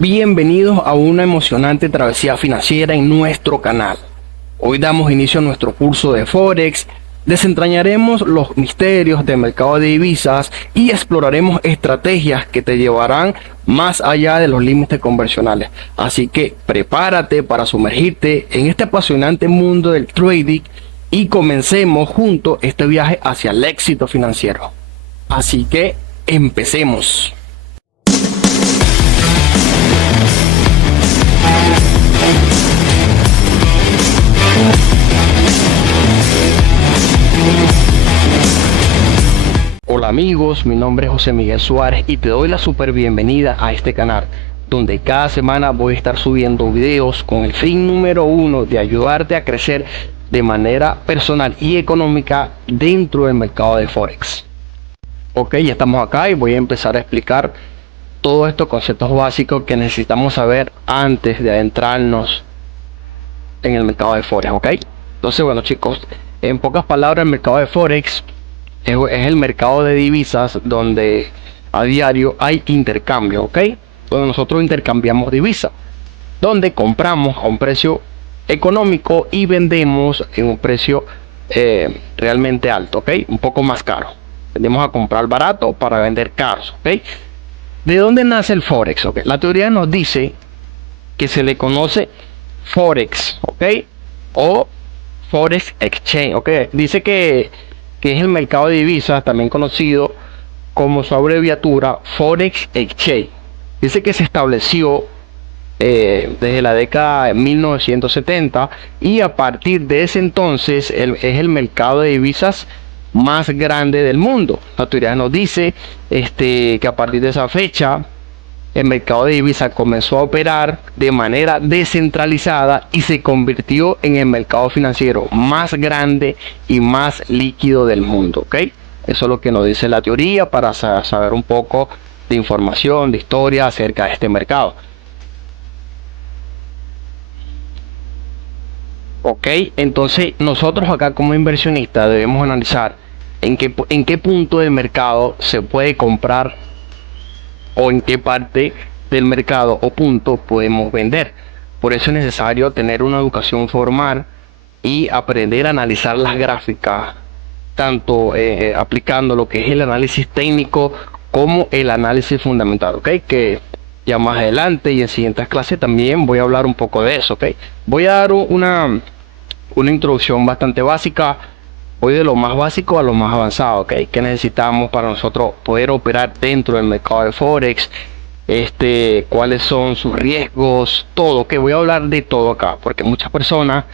Bienvenidos a una emocionante travesía financiera en nuestro canal. Hoy damos inicio a nuestro curso de Forex, desentrañaremos los misterios del mercado de divisas y exploraremos estrategias que te llevarán más allá de los límites convencionales. Así que prepárate para sumergirte en este apasionante mundo del trading y comencemos juntos este viaje hacia el éxito financiero. Así que empecemos. Hola amigos, mi nombre es José Miguel Suárez y te doy la super bienvenida a este canal, donde cada semana voy a estar subiendo videos con el fin número uno de ayudarte a crecer de manera personal y económica dentro del mercado de Forex. Ok, ya estamos acá y voy a empezar a explicar todos estos conceptos básicos que necesitamos saber antes de adentrarnos en el mercado de Forex, ok. Entonces, bueno chicos, en pocas palabras, el mercado de Forex es el mercado de divisas donde a diario hay intercambio, ok, donde nosotros intercambiamos divisas, donde compramos a un precio económico y vendemos en un precio realmente alto, ok, un poco más caro. Vendemos a comprar barato para vender caros, ok. ¿De dónde nace el Forex? Okay, la teoría nos dice que se le conoce Forex, ok, o Forex Exchange, ok. Dice que es el mercado de divisas, también conocido como su abreviatura Forex Exchange. Dice que se estableció desde la década de 1970 y a partir de ese entonces es el mercado de divisas más grande del mundo. La teoría nos dice que a partir de esa fecha el mercado de divisas comenzó a operar de manera descentralizada y se convirtió en el mercado financiero más grande y más líquido del mundo, ¿ok? Eso es lo que nos dice la teoría para saber un poco de información, de historia acerca de este mercado. Ok, entonces nosotros acá como inversionistas debemos analizar en qué punto del mercado se puede comprar o en qué parte del mercado o punto podemos vender. Por eso es necesario tener una educación formal y aprender a analizar las gráficas, tanto aplicando lo que es el análisis técnico como el análisis fundamental, ¿ok? Que ya más adelante y en siguientes clases también voy a hablar un poco de eso, ¿ok? Voy a dar una introducción bastante básica. Voy de lo más básico a lo más avanzado, ¿ok? ¿Qué necesitamos para nosotros poder operar dentro del mercado de Forex? Cuáles son sus riesgos, todo, que voy a hablar de todo acá, porque muchas personas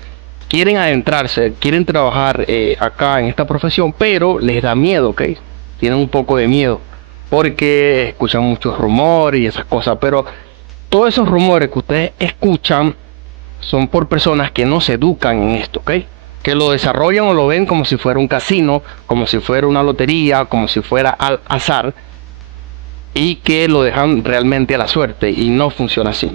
quieren adentrarse, quieren trabajar acá en esta profesión, pero les da miedo, ¿ok? Tienen un poco de miedo, porque escuchan muchos rumores y esas cosas, pero todos esos rumores que ustedes escuchan son por personas que no se educan en esto, ¿ok? Que lo desarrollan o lo ven como si fuera un casino, como si fuera una lotería, como si fuera al azar, y que lo dejan realmente a la suerte, y no funciona así.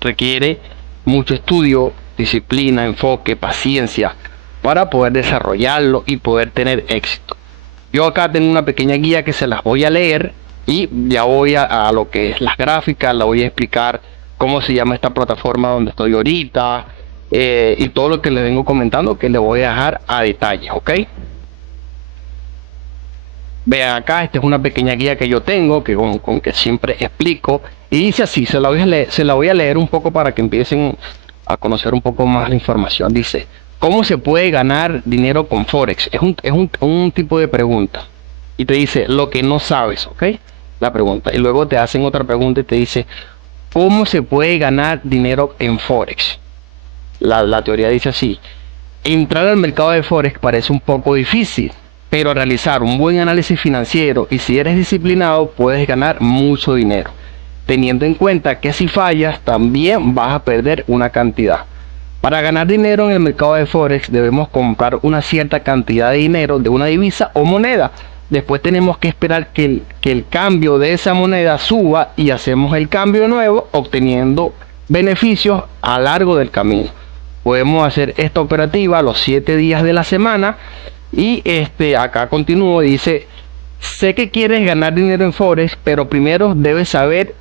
Requiere mucho estudio, disciplina, enfoque, paciencia para poder desarrollarlo y poder tener éxito. Yo acá tengo una pequeña guía que se las voy a leer y ya voy a lo que es las gráficas, la voy a explicar cómo se llama esta plataforma donde estoy ahorita, y todo lo que les vengo comentando, que le voy a dejar a detalle, ok. Vean acá, esta es una pequeña guía que yo tengo, que con que siempre explico, y dice así, se la voy a leer un poco para que empiecen a conocer un poco más la información. Dice: ¿cómo se puede ganar dinero con Forex? Es un tipo de pregunta, y te dice lo que no sabes, ok, la pregunta, y luego te hacen otra pregunta y te dice: ¿cómo se puede ganar dinero en Forex? La teoría dice así: entrar al mercado de Forex parece un poco difícil, pero realizar un buen análisis financiero y si eres disciplinado puedes ganar mucho dinero, teniendo en cuenta que si fallas también vas a perder una cantidad. Para ganar dinero en el mercado de Forex debemos comprar una cierta cantidad de dinero de una divisa o moneda. Después tenemos que esperar que el cambio de esa moneda suba y hacemos el cambio nuevo, obteniendo beneficios a lo largo del camino. Podemos hacer esta operativa los 7 días de la semana. Y acá continúo, dice: sé que quieres ganar dinero en Forex, pero primero debes saber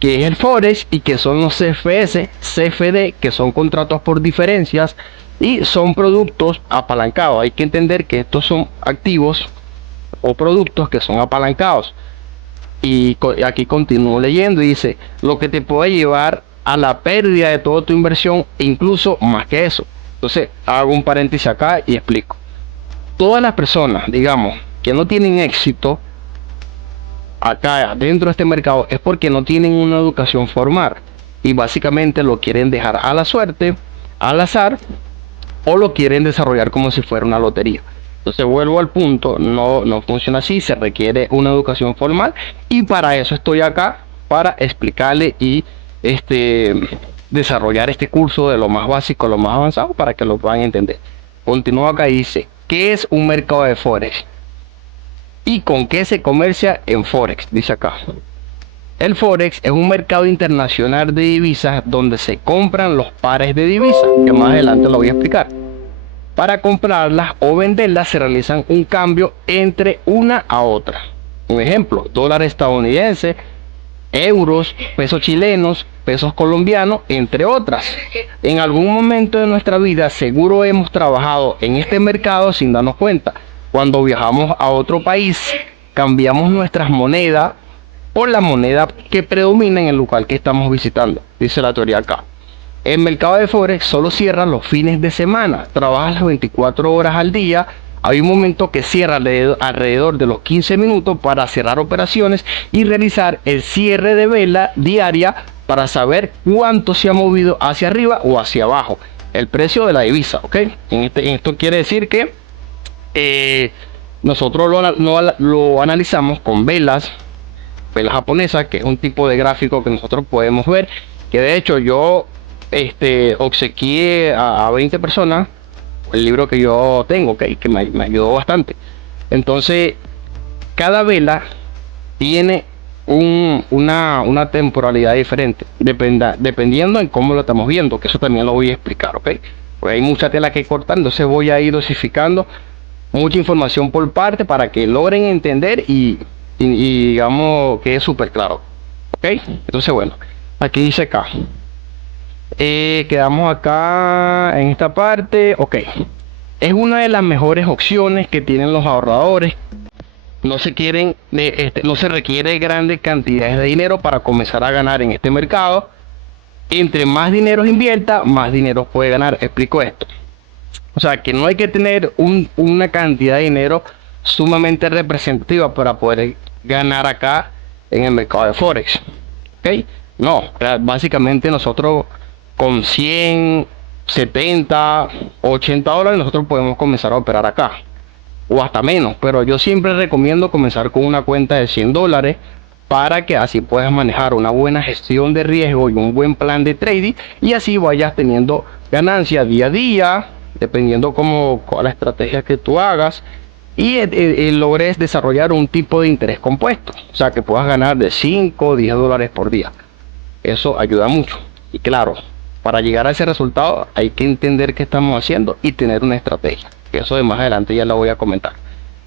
que es el Forex y que son los CFS, CFD, que son contratos por diferencias y son productos apalancados. Hay que entender que estos son activos o productos que son apalancados. Y aquí continúo leyendo y dice, lo que te puede llevar a la pérdida de toda tu inversión e incluso más que eso. Entonces, hago un paréntesis acá y explico. Todas las personas, digamos, que no tienen éxito acá dentro de este mercado es porque no tienen una educación formal y básicamente lo quieren dejar a la suerte, al azar, o lo quieren desarrollar como si fuera una lotería. Entonces vuelvo al punto, no funciona así, se requiere una educación formal y para eso estoy acá, para explicarle y desarrollar este curso de lo más básico a lo más avanzado para que lo puedan entender. Continúa acá y dice, ¿qué es un mercado de Forex? ¿Y con qué se comercia en Forex? Dice acá. El Forex es un mercado internacional de divisas donde se compran los pares de divisas, que más adelante lo voy a explicar. Para comprarlas o venderlas se realizan un cambio entre una a otra. Un ejemplo, dólar estadounidense, euros, pesos chilenos, pesos colombianos, entre otras. En algún momento de nuestra vida seguro hemos trabajado en este mercado sin darnos cuenta. Cuando viajamos a otro país, cambiamos nuestras monedas por la moneda que predomina en el lugar que estamos visitando, dice la teoría acá. El mercado de Forex solo cierra los fines de semana, trabaja las 24 horas al día. Hay un momento que cierra alrededor de los 15 minutos para cerrar operaciones y realizar el cierre de vela diaria para saber cuánto se ha movido hacia arriba o hacia abajo. El precio de la divisa, ¿ok? Esto quiere decir que nosotros lo analizamos con velas japonesas, que es un tipo de gráfico que nosotros podemos ver, que de hecho yo obsequié a 20 personas el libro que yo tengo, que me ayudó bastante. Entonces cada vela tiene una temporalidad diferente dependiendo en cómo lo estamos viendo, que eso también lo voy a explicar, ok. Pues hay mucha tela que cortar, entonces voy a ir dosificando mucha información por parte para que logren entender y digamos que es súper claro, ok. Entonces bueno, aquí dice acá, quedamos acá en esta parte, ok. Es una de las mejores opciones que tienen los ahorradores. No se requiere grandes cantidades de dinero para comenzar a ganar en este mercado. Entre más dinero invierta, más dinero puede ganar. Explico esto. O sea, que no hay que tener una cantidad de dinero sumamente representativa para poder ganar acá en el mercado de Forex. ¿Ok? No, básicamente nosotros con 100, 70, 80 dólares nosotros podemos comenzar a operar acá. O hasta menos, pero yo siempre recomiendo comenzar con una cuenta de 100 dólares para que así puedas manejar una buena gestión de riesgo y un buen plan de trading y así vayas teniendo ganancias día a día, dependiendo cuál la estrategia que tú hagas y logres desarrollar un tipo de interés compuesto, o sea que puedas ganar de 5 o 10 dólares por día. Eso ayuda mucho y claro, para llegar a ese resultado hay que entender qué estamos haciendo y tener una estrategia, que eso de más adelante ya lo voy a comentar.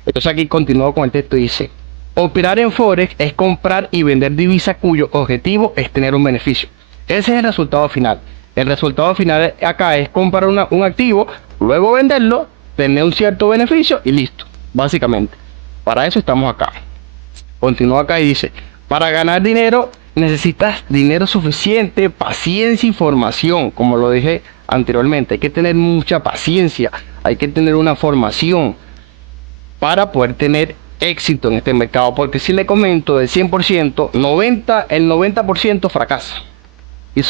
Entonces aquí continúo con el texto y dice: operar en Forex es comprar y vender divisas cuyo objetivo es tener un beneficio. Ese es el resultado final. El resultado final acá es comprar un activo, luego venderlo, tener un cierto beneficio y listo. Básicamente, para eso estamos acá. Continúa acá y dice: para ganar dinero necesitas dinero suficiente, paciencia y formación. Como lo dije anteriormente, hay que tener mucha paciencia, hay que tener una formación para poder tener éxito en este mercado, porque si le comento del 100%, el 90% fracasa y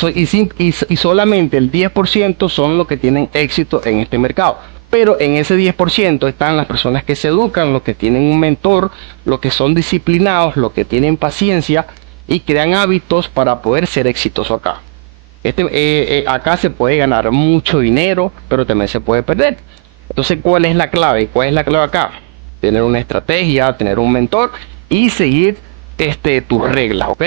solamente el 10% son los que tienen éxito en este mercado. Pero en ese 10% están las personas que se educan, los que tienen un mentor, los que son disciplinados, los que tienen paciencia y crean hábitos para poder ser exitoso acá. Acá se puede ganar mucho dinero, pero también se puede perder. Entonces, ¿cuál es la clave? ¿Cuál es la clave acá? Tener una estrategia, tener un mentor y seguir tus reglas, ¿ok?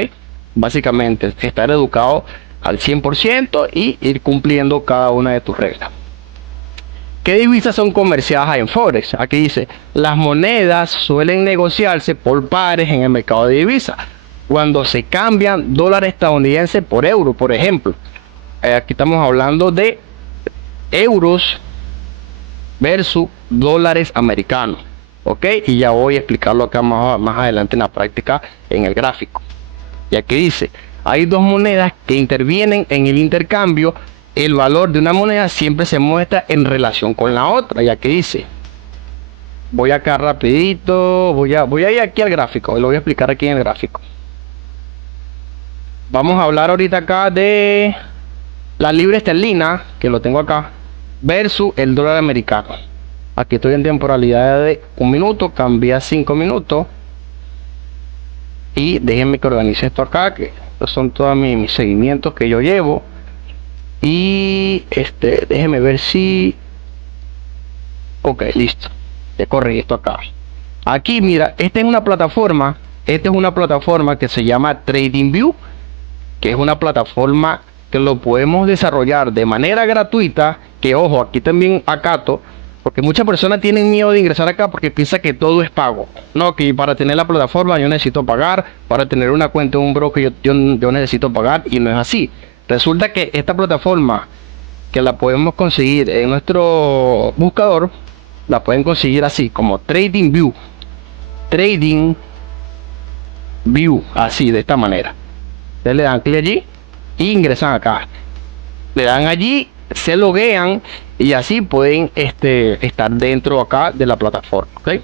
Básicamente, estar educado al 100% y ir cumpliendo cada una de tus reglas. ¿Qué divisas son comerciadas en Forex? Aquí dice: las monedas suelen negociarse por pares en el mercado de divisas. cuando se cambian dólares estadounidenses por euros, por ejemplo. Aquí estamos hablando de euros versus dólares americanos, ok, y ya voy a explicarlo acá más adelante en la práctica en el gráfico. Y aquí dice, hay dos monedas que intervienen en el intercambio, el valor de una moneda siempre se muestra en relación con la otra. Y aquí dice, voy acá rapidito, voy a ir aquí al gráfico, lo voy a explicar aquí en el gráfico. Vamos a hablar ahorita acá de la libra esterlina, que lo tengo acá, versus el dólar americano. Aquí estoy en temporalidad de 1 minuto, cambié a 5 minutos. Y déjenme que organice esto acá, que estos son todos mis seguimientos que yo llevo. Y déjenme ver si... Ok, listo. Ya corrí esto acá. Aquí, mira, esta es una plataforma. Esta es una plataforma que se llama TradingView, que es una plataforma que lo podemos desarrollar de manera gratuita. Que ojo, aquí también acato, porque muchas personas tienen miedo de ingresar acá porque piensan que todo es pago. No, que para tener la plataforma yo necesito pagar, para tener una cuenta en un broker yo necesito pagar, y no es así. Resulta que esta plataforma, que la podemos conseguir en nuestro buscador, la pueden conseguir así como TradingView. TradingView, así, de esta manera. Ustedes le dan clic allí y ingresan acá. Le dan allí, se loguean y así pueden estar dentro acá de la plataforma, ¿ok?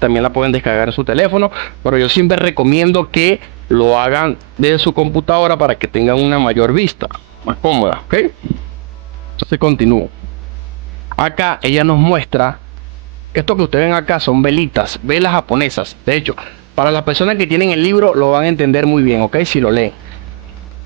También la pueden descargar en su teléfono, pero yo siempre recomiendo que lo hagan desde su computadora para que tengan una mayor vista, más cómoda, ¿ok? Entonces continúo. Acá ella nos muestra que esto que ustedes ven acá son velitas, velas japonesas. De hecho, para las personas que tienen el libro lo van a entender muy bien, ¿ok? Si lo leen.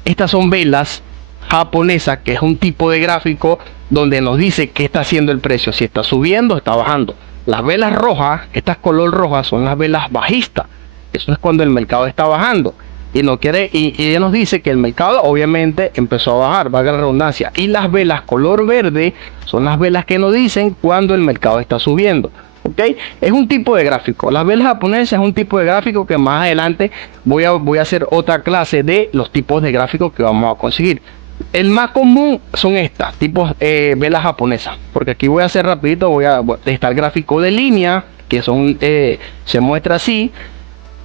Estas son velas japonesa, que es un tipo de gráfico donde nos dice qué está haciendo el precio, si está subiendo o está bajando. Las velas rojas, estas color rojas, son las velas bajistas. Eso es cuando el mercado está bajando y no quiere, y ella nos dice que el mercado obviamente empezó a bajar, valga la redundancia. Y las velas color verde son las velas que nos dicen cuando el mercado está subiendo. ¿Ok? Es un tipo de gráfico. Las velas japonesas es un tipo de gráfico que más adelante voy a hacer otra clase de los tipos de gráficos que vamos a conseguir. El más común son estas tipos velas japonesas, porque aquí voy a hacer rapidito, está el gráfico de línea, que son se muestra así.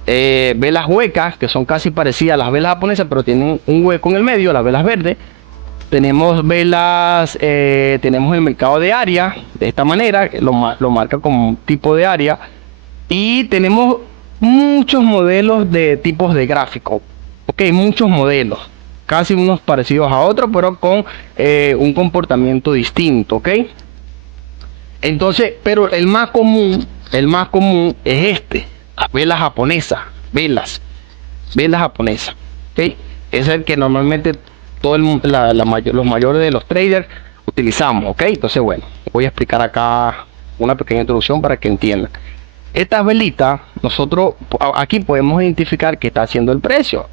Velas huecas, que son casi parecidas a las velas japonesas, pero tienen un hueco en el medio, las velas verdes. Tenemos velas, tenemos el mercado de área, de esta manera, lo marca como un tipo de área. Y tenemos muchos modelos de tipos de gráfico, ok, muchos modelos, casi unos parecidos a otros, pero con un comportamiento distinto, ok. Entonces, pero el más común es las velas japonesas, velas japonesas, ok. Es el que normalmente todo el mundo, los mayores de los traders utilizamos, ok. Entonces, bueno, voy a explicar acá una pequeña introducción para que entiendan. Estas velitas, nosotros aquí podemos identificar qué está haciendo el precio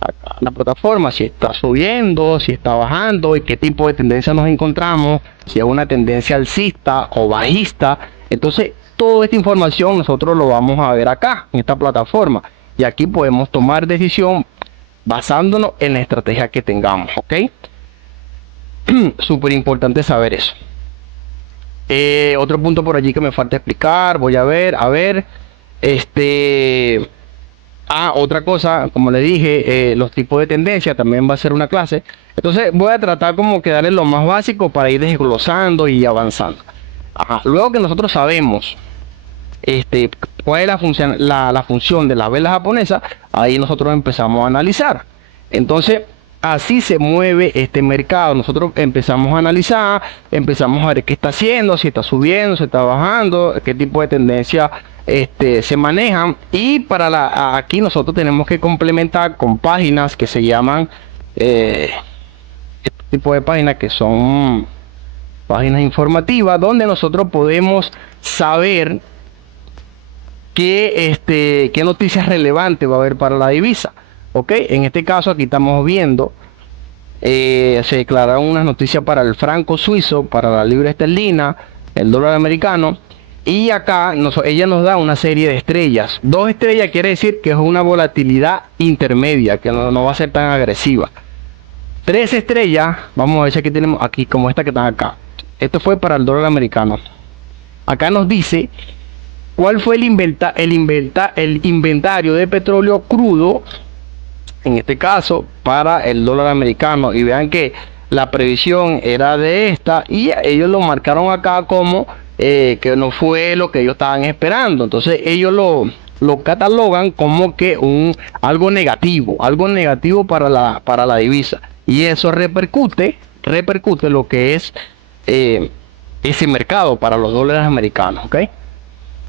acá en la plataforma, si está subiendo, si está bajando y qué tipo de tendencia nos encontramos, si es una tendencia alcista o bajista. Entonces toda esta información nosotros lo vamos a ver acá en esta plataforma, y aquí podemos tomar decisión basándonos en la estrategia que tengamos, ok. Súper importante saber eso. Otro punto por allí que me falta explicar, voy a ver, otra cosa, como le dije, los tipos de tendencia también va a ser una clase. Entonces voy a tratar como que darle lo más básico para ir desglosando y avanzando. Luego que nosotros sabemos cuál es la función de la vela japonesa, ahí nosotros empezamos a analizar. Entonces así se mueve este mercado. Nosotros empezamos a analizar, empezamos a ver qué está haciendo, si está subiendo, si está bajando, qué tipo de tendencia se manejan. Y aquí nosotros tenemos que complementar con páginas que se llaman este tipo de páginas, que son páginas informativas, donde nosotros podemos saber qué noticias relevantes va a haber para la divisa. Ok, en este caso aquí estamos viendo se declararon unas noticias para el franco suizo, para la libra esterlina, el dólar americano, Y acá ella nos da una serie de estrellas. 2 estrellas quiere decir que es una volatilidad intermedia, que no va a ser tan agresiva. 3 estrellas, vamos a ver si aquí tenemos, aquí como esta que está acá. Esto fue para el dólar americano. Acá nos dice cuál fue el inventario de petróleo crudo, en este caso, para el dólar americano. Y vean que la previsión era de esta y ellos lo marcaron acá como que no fue lo que ellos estaban esperando. Entonces ellos lo catalogan como que algo negativo para la divisa. Y eso repercute lo que es ese mercado para los dólares americanos, ¿ok?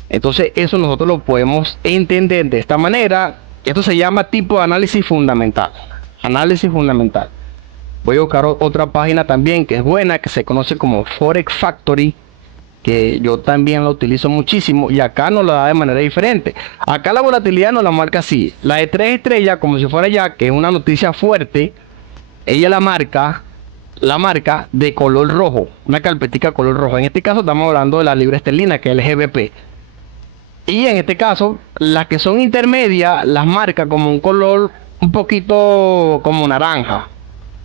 Entonces eso nosotros lo podemos entender de esta manera. Esto se llama tipo de análisis fundamental. Análisis fundamental. Voy a buscar otra página también que es buena, que se conoce como Forex Factory, que yo también la utilizo muchísimo, y acá nos la da de manera diferente. Acá la volatilidad nos la marca así. La de 3 estrellas, como si fuera ya que es una noticia fuerte, ella la marca de color rojo, una carpetica color rojo. En este caso estamos hablando de la libra esterlina, que es el GBP. Y en este caso, las que son intermedias las marca como un color un poquito como naranja.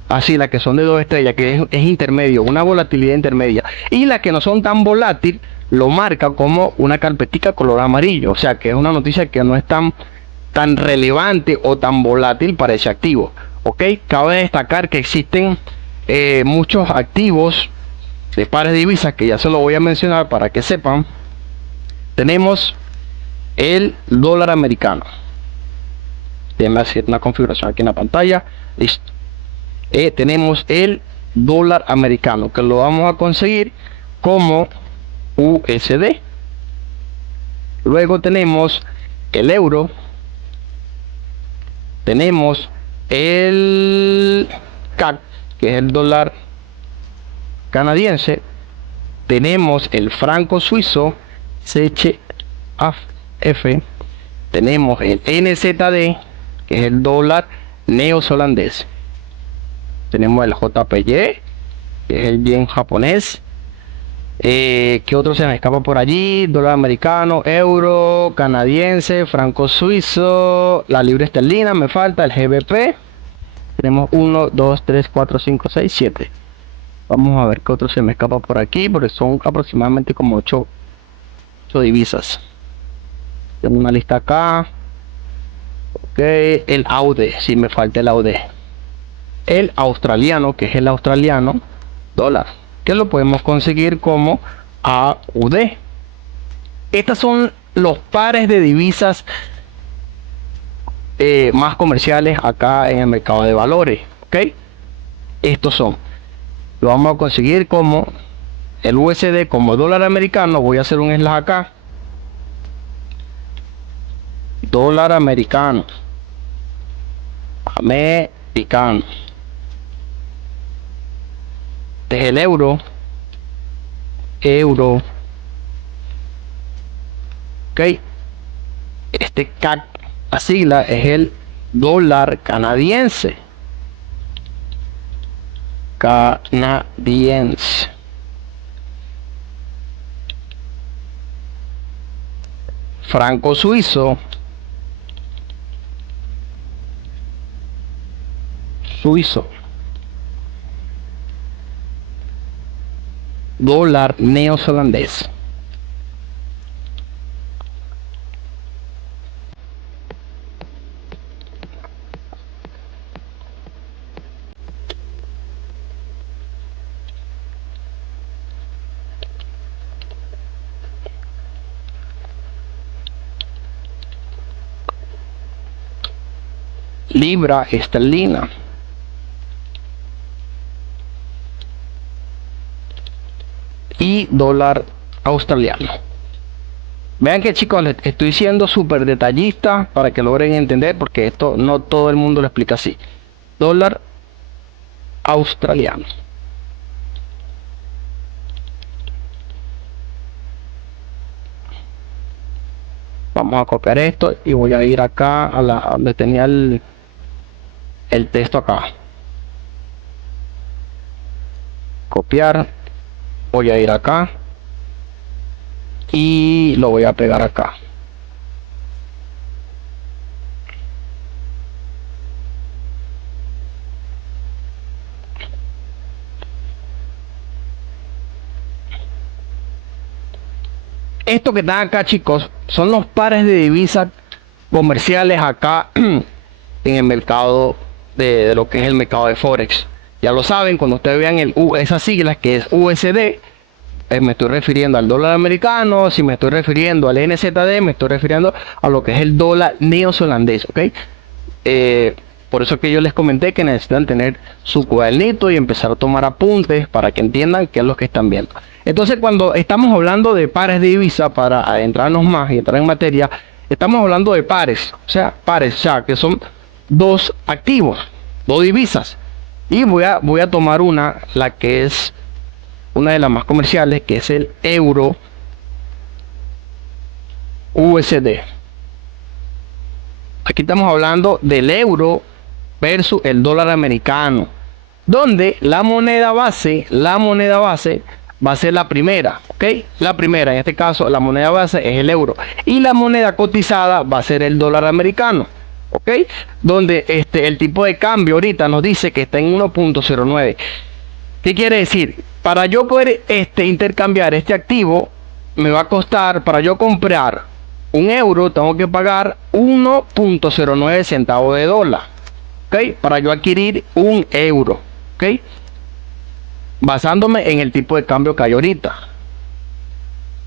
Así, las que son de 2 estrellas, que es intermedio, una volatilidad intermedia. Y las que no son tan volátil, lo marca como una carpetica color amarillo. O sea, que es una noticia que no es tan relevante o tan volátil para ese activo. Ok, cabe destacar que existen muchos activos de pares de divisas, que ya se lo voy a mencionar para que sepan. Tenemos el dólar americano. Déjenme hacer una configuración aquí en la pantalla. Listo. Tenemos el dólar americano, que lo vamos a conseguir como USD. Luego tenemos el euro. Tenemos el CAC, que es el dólar canadiense. Tenemos el franco suizo, CHF. Tenemos el NZD, que es el dólar neozelandés. Tenemos el JPY, que es el yen japonés. ¿Qué otro se me escapa por allí? Dólar americano, euro, canadiense, franco suizo, la libra esterlina, me falta el GBP. Tenemos 1, 2, 3, 4, 5, 6, 7. Vamos a ver qué otro se me escapa por aquí, porque son aproximadamente como 8 divisas. Tengo una lista acá. Ok, el AUD, si me falta el AUD. El australiano, que es el australiano dólar, que lo podemos conseguir como AUD. Estos son los pares de divisas más comerciales acá en el mercado de valores. Ok, estos son, lo vamos a conseguir como el USD, como dólar americano. Voy a hacer un slash acá, dólar americano, este es el euro, ok. Este CAC, la sigla, es el dólar canadiense, franco suizo, dólar neozelandés. Libra esterlina, y dólar australiano. Vean que, chicos, les estoy siendo súper detallista para que logren entender, porque esto no todo el mundo lo explica así. Dólar australiano. Vamos a copiar esto y voy a ir acá a donde tenía el texto acá. Copiar. Voy a ir acá y lo voy a pegar acá. Esto que están acá, chicos, son los pares de divisas comerciales acá en el mercado de lo que es el mercado de Forex. Ya lo saben, cuando ustedes vean esas siglas que es USD, me estoy refiriendo al dólar americano. Si me estoy refiriendo al NZD, me estoy refiriendo a lo que es el dólar neozelandés, ¿ok? Por eso que yo les comenté que necesitan tener su cuadernito y empezar a tomar apuntes para que entiendan qué es lo que están viendo. Entonces, cuando estamos hablando de pares de divisa, para adentrarnos más y entrar en materia, estamos hablando de pares, o sea, que son dos activos, dos divisas. Y voy a tomar la que es una de las más comerciales, que es el euro USD. Aquí estamos hablando del euro versus el dólar americano, donde la moneda base va a ser la primera, ¿ok? La primera, en este caso, la moneda base es el euro y la moneda cotizada va a ser el dólar americano, ¿ok? Donde el tipo de cambio ahorita nos dice que está en 1.09. ¿Qué quiere decir? Para yo poder intercambiar este activo, me va a costar, para yo comprar un euro, tengo que pagar 1.09 centavos de dólar, ¿ok? Para yo adquirir un euro, ¿ok? Basándome en el tipo de cambio que hay ahorita.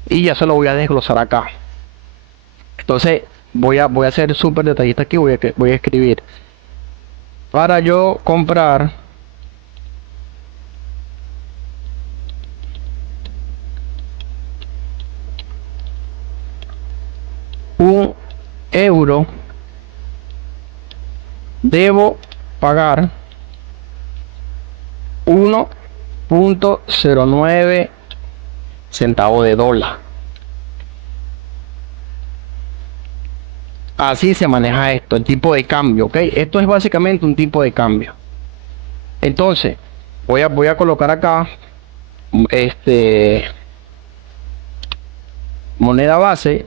Y ya se lo voy a desglosar acá. Entonces, voy a ser súper detallista aquí, voy a escribir. Para yo comprar un euro, debo pagar 1.09 centavos de dólar. Así se maneja esto, el tipo de cambio, ¿ok? Esto es básicamente un tipo de cambio. Entonces, voy a colocar acá moneda base,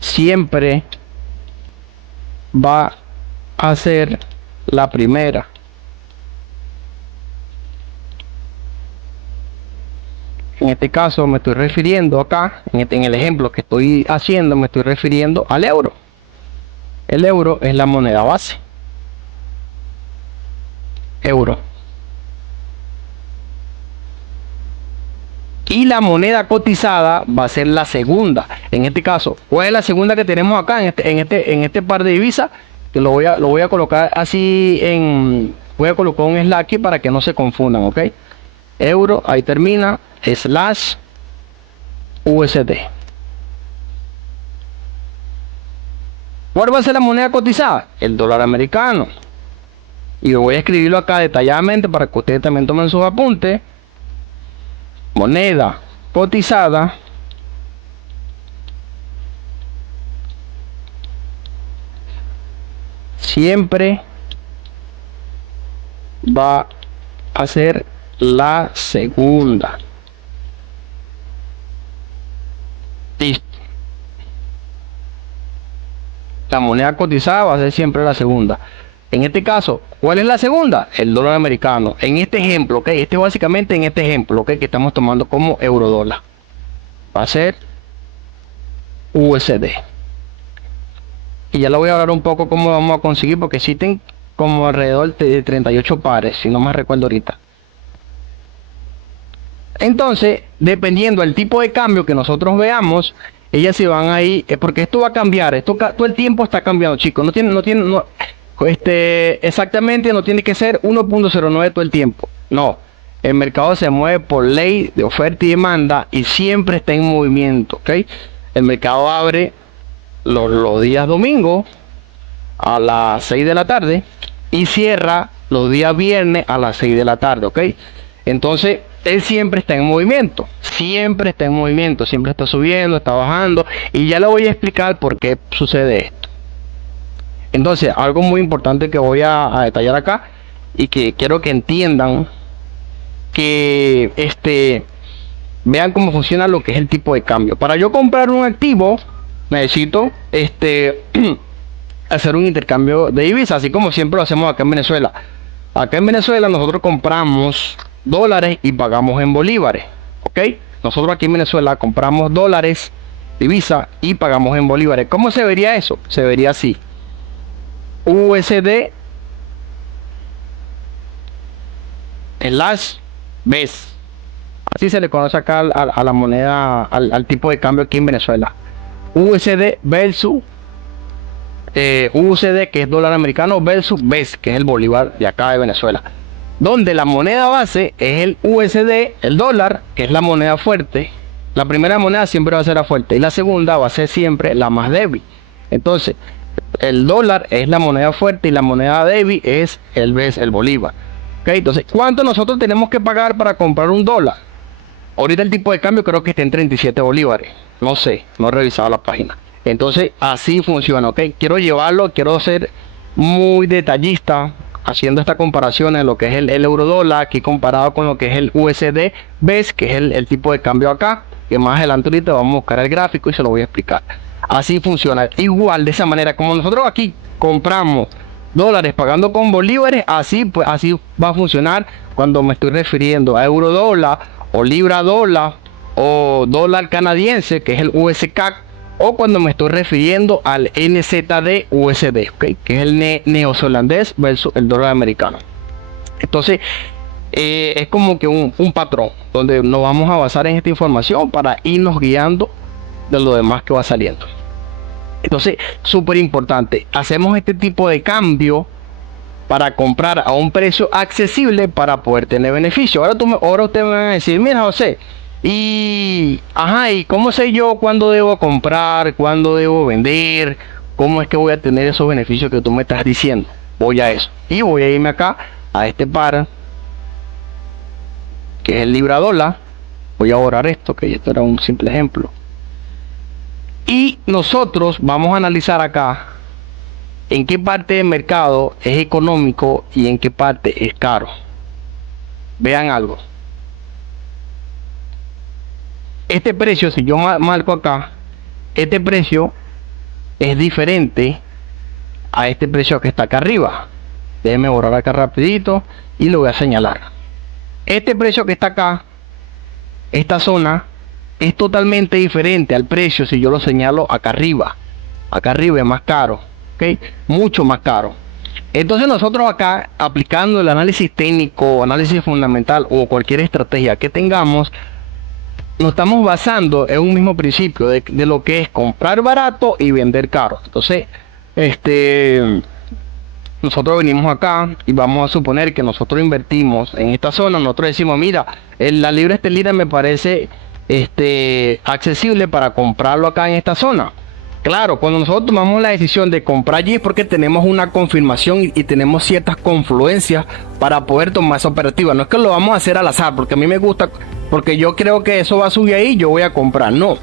siempre va a ser la primera. En este caso me estoy refiriendo acá, en el ejemplo que estoy haciendo, me estoy refiriendo al euro. El euro es la moneda base. Euro. Y la moneda cotizada va a ser la segunda. En este caso, ¿cuál es la segunda que tenemos acá en este par de divisas? Que lo voy a colocar así voy a colocar un slash aquí para que no se confundan, ¿ok? Euro, ahí termina, slash USD. ¿Cuál va a ser la moneda cotizada? El dólar americano. Y voy a escribirlo acá detalladamente para que ustedes también tomen sus apuntes. Moneda cotizada siempre va a ser la segunda. Listo. La moneda cotizada va a ser siempre la segunda. En este caso, ¿cuál es la segunda? El dólar americano. En este ejemplo, ¿ok? Básicamente en este ejemplo, ¿ok? Que estamos tomando como euro dólar. Va a ser USD. Y ya lo voy a hablar un poco cómo vamos a conseguir, porque existen como alrededor de 38 pares, si no me recuerdo ahorita. Entonces, dependiendo del tipo de cambio que nosotros veamos, ellas se van ahí, porque esto va a cambiar, todo el tiempo está cambiando, chicos. Exactamente, no tiene que ser 1.09 todo el tiempo. No, el mercado se mueve por ley de oferta y demanda y siempre está en movimiento, ¿ok? El mercado abre los días domingos a las 6 de la tarde y cierra los días viernes a las 6 de la tarde, ¿ok? Entonces, él siempre está en movimiento, siempre está subiendo, está bajando, y ya le voy a explicar por qué sucede esto. Entonces, algo muy importante que voy a detallar acá y que quiero que entiendan que vean cómo funciona lo que es el tipo de cambio. Para yo comprar un activo, necesito hacer un intercambio de divisas, así como siempre lo hacemos acá en Venezuela. Acá en Venezuela nosotros compramos dólares y pagamos en bolívares, ¿ok? Nosotros aquí en Venezuela compramos dólares, divisa, y pagamos en bolívares. ¿Cómo se vería eso? Se vería así: USD BES. Así se le conoce acá a la moneda, al tipo de cambio aquí en Venezuela. USD versus USD, que es dólar americano, versus BES, que es el bolívar de acá de Venezuela. Donde la moneda base es el USD, el dólar, que es la moneda fuerte. La primera moneda siempre va a ser la fuerte y la segunda va a ser siempre la más débil. Entonces, el dólar es la moneda fuerte y la moneda débil es el BES, el bolívar. ¿Okay? Entonces, ¿cuánto nosotros tenemos que pagar para comprar un dólar? Ahorita el tipo de cambio creo que está en 37 bolívares. No sé, no he revisado la página. Entonces, así funciona, ¿ok? Quiero llevarlo, quiero ser muy detallista haciendo esta comparación en lo que es el euro dólar aquí comparado con lo que es el USD BES, que es el tipo de cambio acá, que más adelante ahorita vamos a buscar el gráfico y se lo voy a explicar. Así funciona, igual de esa manera como nosotros aquí compramos dólares pagando con bolívares, así pues así va a funcionar cuando me estoy refiriendo a euro dólar o libra dólar o dólar canadiense, que es el USCAC, o cuando me estoy refiriendo al NZD USD, ¿okay? Que es el neozelandés versus el dólar americano. Entonces es como que un patrón donde nos vamos a basar en esta información para irnos guiando de lo demás que va saliendo. Entonces, súper importante, hacemos este tipo de cambio para comprar a un precio accesible para poder tener beneficio. Ahora ustedes me van a decir: mira, José, ¿y cómo sé yo cuándo debo comprar, cuándo debo vender? ¿Cómo es que voy a tener esos beneficios que tú me estás diciendo? Voy a eso y voy a irme acá a este par, que es el libra dólar. Voy a borrar esto, que esto era un simple ejemplo. Y nosotros vamos a analizar acá en qué parte del mercado es económico y en qué parte es caro. Vean algo. Este precio, si yo marco acá, este precio es diferente a este precio que está acá arriba. Déjenme borrar acá rapidito y lo voy a señalar. Este precio que está acá, esta zona, es totalmente diferente al precio si yo lo señalo acá arriba. Acá arriba es más caro, ¿ok? Mucho más caro. Entonces nosotros acá, aplicando el análisis técnico, análisis fundamental o cualquier estrategia que tengamos, nos estamos basando en un mismo principio de lo que es comprar barato y vender caro. Entonces, nosotros venimos acá y vamos a suponer que nosotros invertimos en esta zona. Nosotros decimos: mira, la libra esterlina me parece accesible para comprarlo acá en esta zona. Claro, cuando nosotros tomamos la decisión de comprar allí es porque tenemos una confirmación y tenemos ciertas confluencias para poder tomar esa operativa. No es que lo vamos a hacer al azar porque a mí me gusta, porque yo creo que eso va a subir ahí, yo voy a comprar. No,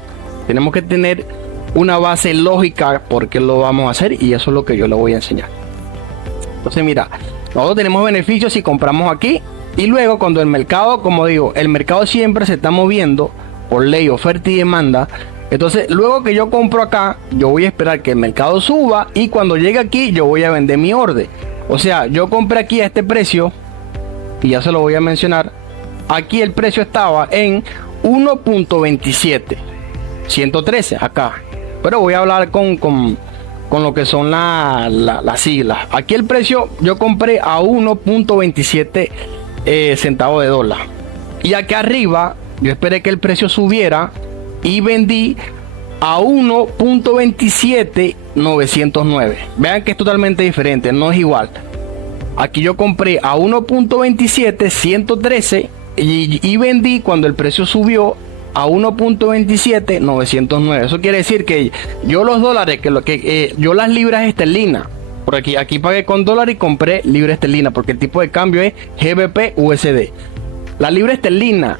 tenemos que tener una base lógica porque lo vamos a hacer, y eso es lo que yo le voy a enseñar. Entonces mira, nosotros tenemos beneficios si compramos aquí, y luego cuando el mercado, como digo, el mercado siempre se está moviendo por ley, oferta y demanda. Entonces luego que yo compro acá, yo voy a esperar que el mercado suba, y cuando llegue aquí yo voy a vender mi orden. O sea, yo compré aquí a este precio, y ya se lo voy a mencionar. Aquí el precio estaba en 1.27 113 acá, pero voy a hablar con lo que son las siglas. Aquí el precio yo compré a 1.27 centavos de dólar, y acá arriba yo esperé que el precio subiera y vendí a 1.27 Vean que es totalmente diferente, no es igual. Aquí yo compré a 1.27 113 y vendí cuando el precio subió a 1.27 Eso quiere decir que yo los dólares, yo las libras esterlinas, por aquí pagué con dólar y compré libra esterlina porque el tipo de cambio es GBP USD. La libra esterlina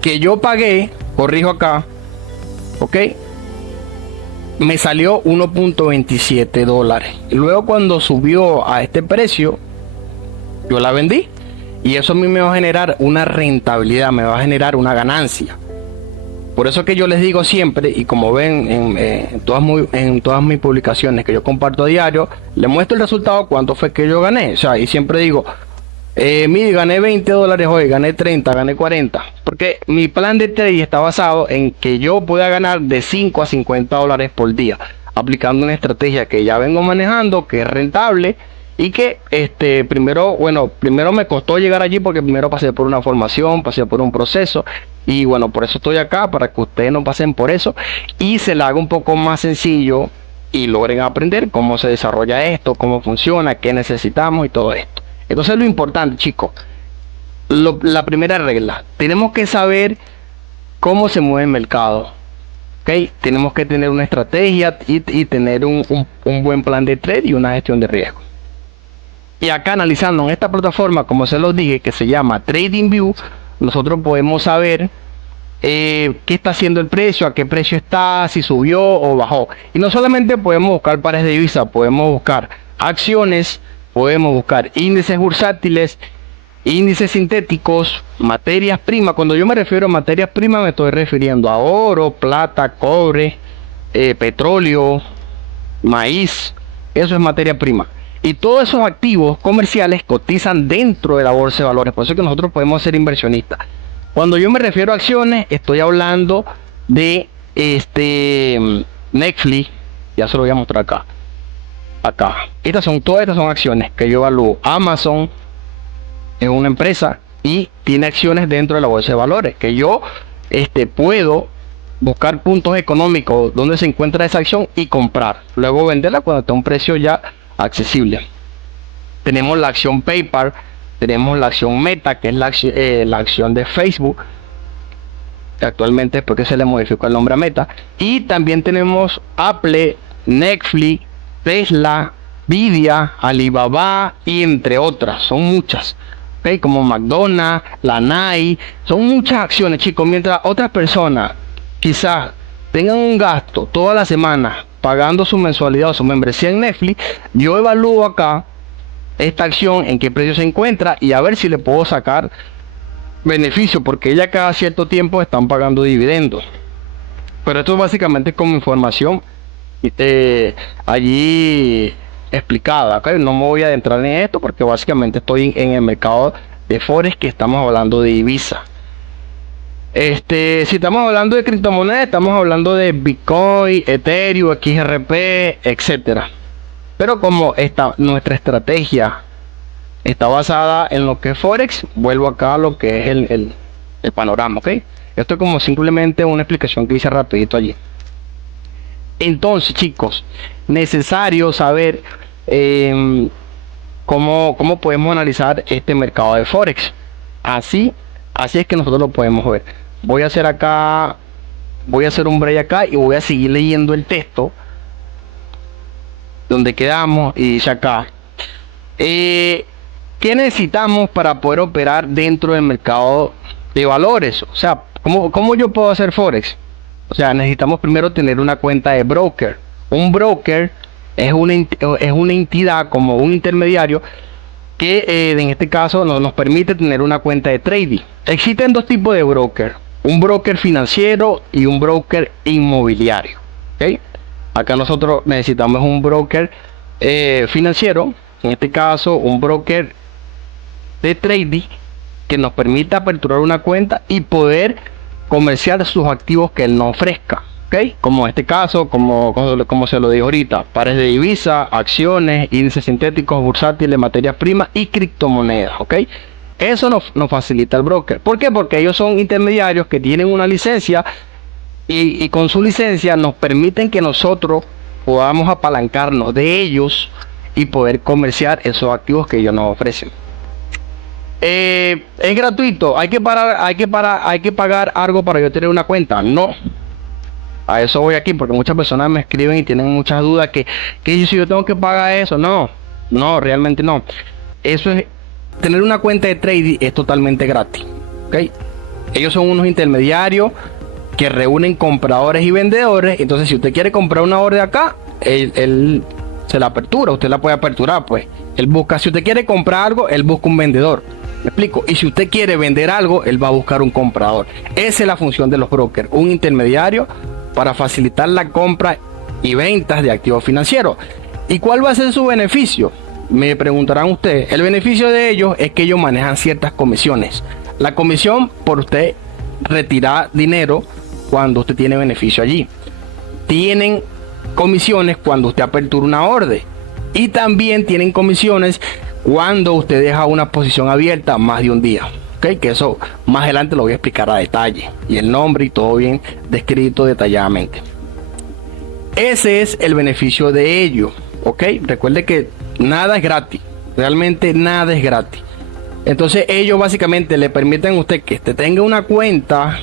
que yo pagué, corrijo acá, ok, me salió 1.27 dólares. Y luego cuando subió a este precio, yo la vendí Y eso a mí me va a generar una rentabilidad, me va a generar una ganancia. Por eso que yo les digo siempre, y como ven en todas mis publicaciones que yo comparto a diario, les muestro el resultado, cuánto fue que yo gané. O sea, y siempre digo, mire, gané $20 hoy, gané 30, gané 40. Porque mi plan de trade está basado en que yo pueda ganar de 5 a $50 por día, aplicando una estrategia que ya vengo manejando, que es rentable. Y que primero me costó llegar allí porque primero pasé por una formación, pasé por un proceso. Y bueno, por eso estoy acá, para que ustedes no pasen por eso y se la haga un poco más sencillo y logren aprender cómo se desarrolla esto, cómo funciona, qué necesitamos y todo esto. Entonces lo importante, chicos, la primera regla, tenemos que saber cómo se mueve el mercado. ¿Ok? Tenemos que tener una estrategia y tener un buen plan de trade y una gestión de riesgo. Y acá analizando en esta plataforma, como se los dije, que se llama TradingView, nosotros podemos saber qué está haciendo el precio, a qué precio está, si subió o bajó. Y no solamente podemos buscar pares de divisa, podemos buscar acciones, podemos buscar índices bursátiles, índices sintéticos, materias primas. Cuando yo me refiero a materias primas me estoy refiriendo a oro, plata, cobre, petróleo, maíz. Eso es materia prima. Y todos esos activos comerciales cotizan dentro de la bolsa de valores. Por eso es que nosotros podemos ser inversionistas. Cuando yo me refiero a acciones, estoy hablando de Netflix. Ya se lo voy a mostrar acá. Todas estas son acciones que yo evalúo. Amazon es una empresa y tiene acciones dentro de la bolsa de valores. Que yo puedo buscar puntos económicos donde se encuentra esa acción y comprar. Luego venderla cuando esté a un precio ya accesible. Tenemos la acción PayPal, tenemos la acción Meta, que es la acción de Facebook, actualmente porque se le modificó el nombre a Meta. Y también tenemos Apple, Netflix, Tesla, Nvidia, Alibaba y entre otras. Son muchas, ¿okay? Como McDonald's, la Nike. Son muchas acciones, chicos. Mientras otras personas quizás tengan un gasto toda la semana pagando su mensualidad o su membresía en Netflix, yo evalúo acá esta acción en qué precio se encuentra y a ver si le puedo sacar beneficio, porque ella cada cierto tiempo están pagando dividendos. Pero esto básicamente es como información allí explicada, ¿okay? No me voy a adentrar en esto porque básicamente estoy en el mercado de Forex, que estamos hablando de divisa. Si estamos hablando de criptomonedas, estamos hablando de Bitcoin, Ethereum, XRP, etcétera. Pero como nuestra estrategia está basada en lo que es Forex, vuelvo acá a lo que es el panorama, ¿ok? Esto es como simplemente una explicación que hice rapidito allí. Entonces, chicos, necesario saber cómo podemos analizar este mercado de Forex. Así es que nosotros lo podemos ver. Voy a hacer un break acá y voy a seguir leyendo el texto donde quedamos y dice acá. ¿Qué necesitamos para poder operar dentro del mercado de valores? O sea, ¿cómo yo puedo hacer Forex? O sea, necesitamos primero tener una cuenta de broker. Un broker es una entidad, como un intermediario, que en este caso nos permite tener una cuenta de trading. Existen dos tipos de broker: un broker financiero y un broker inmobiliario, ¿okay? Acá nosotros necesitamos un broker financiero, en este caso un broker de trading, que nos permita aperturar una cuenta y poder comerciar sus activos que él nos ofrezca, ¿okay? Como en este caso, como se lo digo ahorita, pares de divisa, acciones, índices sintéticos, bursátiles, materias primas y criptomonedas, ¿ok? Eso nos facilita el broker. ¿Por qué? Porque ellos son intermediarios que tienen una licencia y con su licencia nos permiten que nosotros podamos apalancarnos de ellos y poder comerciar esos activos que ellos nos ofrecen. Es gratuito, hay que pagar algo para yo tener una cuenta. No, a eso voy aquí, porque muchas personas me escriben y tienen muchas dudas que si yo tengo que pagar eso. No, realmente no. Eso es, tener una cuenta de trading es totalmente gratis, ¿okay? Ellos son unos intermediarios que reúnen compradores y vendedores. Entonces, si usted quiere comprar una orden acá, él se la apertura, usted la puede aperturar, pues. Él busca, si usted quiere comprar algo, él busca un vendedor. ¿Me explico? Y si usted quiere vender algo, él va a buscar un comprador. Esa es la función de los brokers, un intermediario para facilitar la compra y ventas de activos financieros. ¿Y cuál va a ser su beneficio? Me preguntarán ustedes. El beneficio de ellos es que ellos manejan ciertas comisiones. La comisión por usted retirar dinero cuando usted tiene beneficio allí. Tienen comisiones cuando usted apertura una orden. Y también tienen comisiones cuando usted deja una posición abierta más de un día. ¿Ok? Que eso más adelante lo voy a explicar a detalle. Y el nombre y todo bien descrito detalladamente. Ese es el beneficio de ello. ¿Ok? Recuerde que nada es gratis. Realmente nada es gratis. Entonces ellos básicamente le permiten a usted que usted tenga una cuenta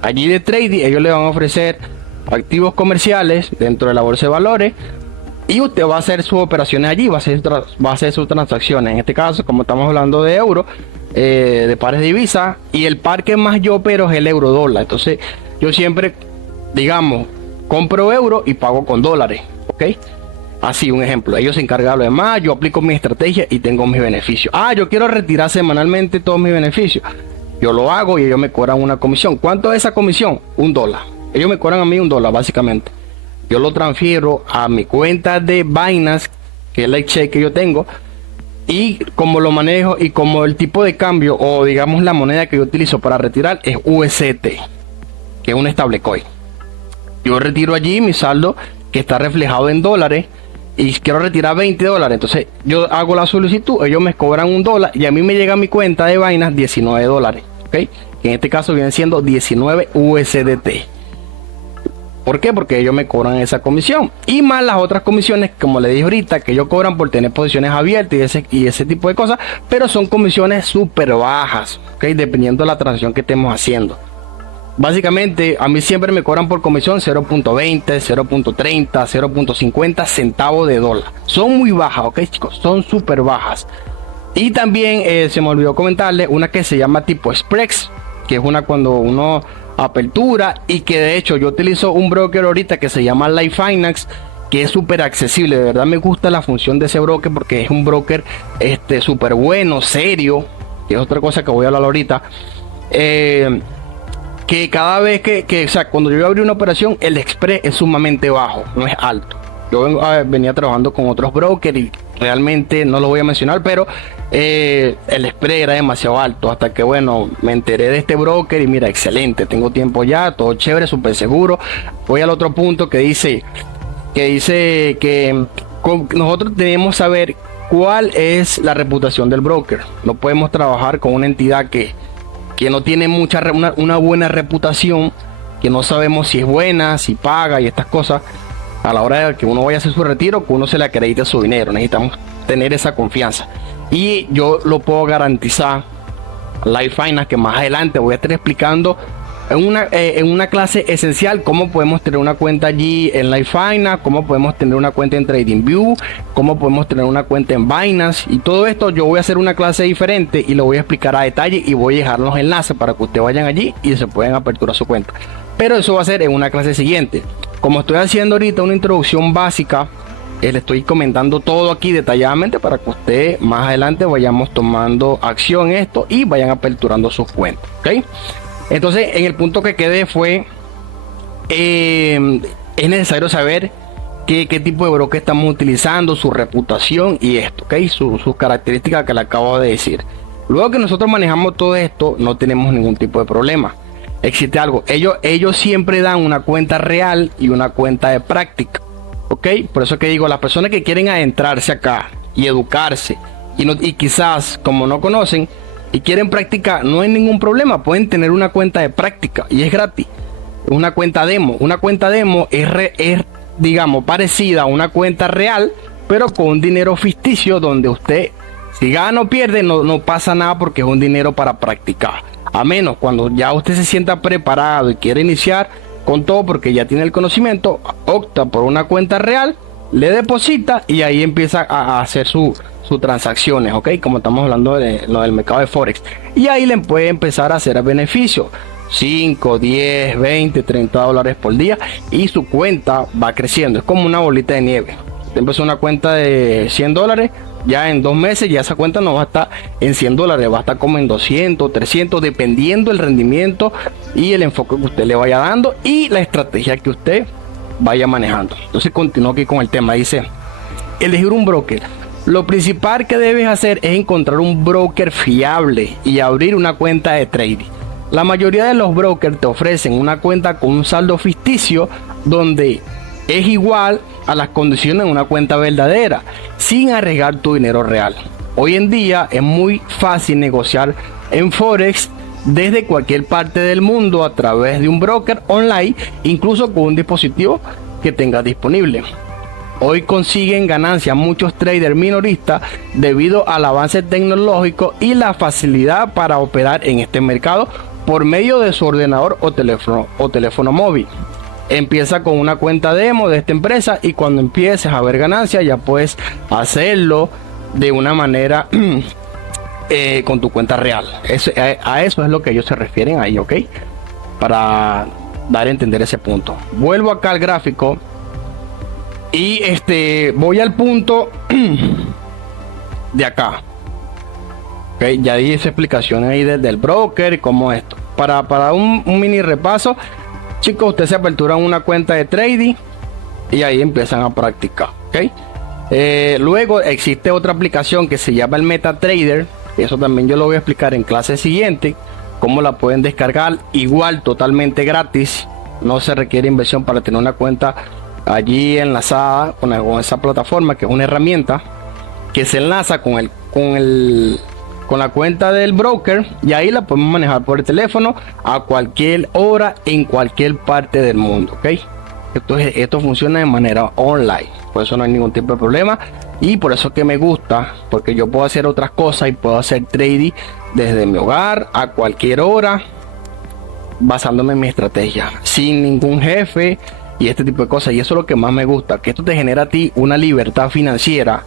allí de trading. Ellos le van a ofrecer activos comerciales dentro de la bolsa de valores. Y usted va a hacer sus operaciones allí, va a hacer sus transacciones. En este caso, como estamos hablando de euro, de pares de divisa. Y el par que más yo opero es el euro dólar. Entonces yo siempre, digamos, compro euro y pago con dólares. ¿Ok? Así, un ejemplo. Ellos se encargan de lo demás, yo aplico mi estrategia y tengo mis beneficios. Yo quiero retirar semanalmente todos mis beneficios. Yo lo hago y ellos me cobran una comisión. ¿Cuánto es esa comisión? $1. Ellos me cobran a mí $1 básicamente. Yo lo transfiero a mi cuenta de Binance, que es la exchange que yo tengo. Y como lo manejo y como el tipo de cambio o digamos la moneda que yo utilizo para retirar es UST, que es un stablecoin. Yo retiro allí mi saldo que está reflejado en dólares. Y quiero retirar $20, entonces yo hago la solicitud, ellos me cobran $1 y a mí me llega a mi cuenta de Binance $19, ¿ok? Que en este caso vienen siendo 19 USDT. ¿Por qué? Porque ellos me cobran esa comisión y más las otras comisiones, como le dije ahorita, que ellos cobran por tener posiciones abiertas y ese tipo de cosas, pero son comisiones súper bajas, ¿ok? Dependiendo de la transacción que estemos haciendo. Básicamente a mí siempre me cobran por comisión 0.20, 0.30, 0.50 centavos de dólar. Son muy bajas, ok chicos, son súper bajas. Y también se me olvidó comentarle una que se llama tipo Express, que es una cuando uno apertura y que de hecho yo utilizo un broker ahorita que se llama Life Finance, que es súper accesible. De verdad me gusta la función de ese broker porque es un broker súper bueno, serio, que es otra cosa que voy a hablar ahorita. Que cada vez o sea, cuando yo abrí una operación, el Express es sumamente bajo, no es alto. Yo venía trabajando con otros brokers y realmente no lo voy a mencionar, pero el Express era demasiado alto. Hasta que, bueno, me enteré de este broker y mira, excelente, tengo tiempo ya, todo chévere, súper seguro. Voy al otro punto que dice que nosotros debemos saber cuál es la reputación del broker. No podemos trabajar con una entidad que no tiene una buena reputación, que no sabemos si es buena, si paga y estas cosas. A la hora de que uno vaya a hacer su retiro, que uno se le acredite su dinero. Necesitamos tener esa confianza. Y yo lo puedo garantizar. Life Finance, que más adelante voy a estar explicando en una clase esencial cómo podemos tener una cuenta allí en Life Finance, cómo podemos tener una cuenta en TradingView, cómo podemos tener una cuenta en Binance. Y todo esto yo voy a hacer una clase diferente y lo voy a explicar a detalle y voy a dejar los enlaces para que ustedes vayan allí y se puedan aperturar su cuenta. Pero eso va a ser en una clase siguiente. Como estoy haciendo ahorita una introducción básica, le estoy comentando todo aquí detalladamente para que ustedes más adelante vayamos tomando acción en esto y vayan aperturando sus cuentas, ¿ok? Entonces, en el punto que quedé fue, es necesario saber qué tipo de broker estamos utilizando, su reputación y esto, ¿ok? Sus características que le acabo de decir. Luego que nosotros manejamos todo esto, no tenemos ningún tipo de problema. Existe algo, ellos siempre dan una cuenta real y una cuenta de práctica, ¿ok? Por eso que digo, las personas que quieren adentrarse acá y educarse y quizás como no conocen, y quieren practicar, no hay ningún problema, pueden tener una cuenta de práctica y es gratis. Una cuenta demo es digamos parecida a una cuenta real, pero con un dinero ficticio donde usted si gana o pierde no pasa nada porque es un dinero para practicar. A menos cuando ya usted se sienta preparado y quiere iniciar con todo porque ya tiene el conocimiento, opta por una cuenta real, le deposita y ahí empieza a hacer sus transacciones, ok, como estamos hablando de lo del mercado de Forex, y ahí le puede empezar a hacer beneficios, 5, 10, 20, 30 dólares por día, y su cuenta va creciendo, es como una bolita de nieve. Usted empezó una cuenta de $100, Ya en 2 meses ya esa cuenta no va a estar en $100, va a estar como en 200, 300, dependiendo el rendimiento y el enfoque que usted le vaya dando y la estrategia que usted vaya manejando. Entonces continúo aquí con el tema. Dice, elegir un broker. Lo principal que debes hacer es encontrar un broker fiable y abrir una cuenta de trading. La mayoría de los brokers te ofrecen una cuenta con un saldo ficticio donde es igual a las condiciones de una cuenta verdadera, sin arriesgar tu dinero real. Hoy en día es muy fácil negociar en Forex desde cualquier parte del mundo a través de un broker online, incluso con un dispositivo que tengas disponible. Hoy consiguen ganancias muchos traders minoristas debido al avance tecnológico y la facilidad para operar en este mercado por medio de su ordenador o teléfono móvil. Empieza con una cuenta demo de esta empresa y cuando empieces a ver ganancias ya puedes hacerlo de una manera con tu cuenta real. A eso es lo que ellos se refieren ahí, ¿ok? Para dar a entender ese punto. Vuelvo acá al gráfico y voy al punto de acá. Okay, ya di esa explicación ahí del broker y cómo esto. Para un mini repaso, chicos, usted se apertura una cuenta de trading y ahí empiezan a practicar. ¿Okay? Luego existe otra aplicación que se llama el MetaTrader. Eso también yo lo voy a explicar en clase siguiente. Cómo la pueden descargar, igual totalmente gratis. No se requiere inversión para tener una cuenta allí enlazada con esa plataforma, que es una herramienta que se enlaza con la cuenta del broker y ahí la podemos manejar por el teléfono a cualquier hora en cualquier parte del mundo. ¿Ok? Esto funciona de manera online, por eso no hay ningún tipo de problema y por eso que me gusta, porque yo puedo hacer otras cosas y puedo hacer trading desde mi hogar a cualquier hora basándome en mi estrategia sin ningún jefe y este tipo de cosas. Y eso es lo que más me gusta, que esto te genera a ti una libertad financiera.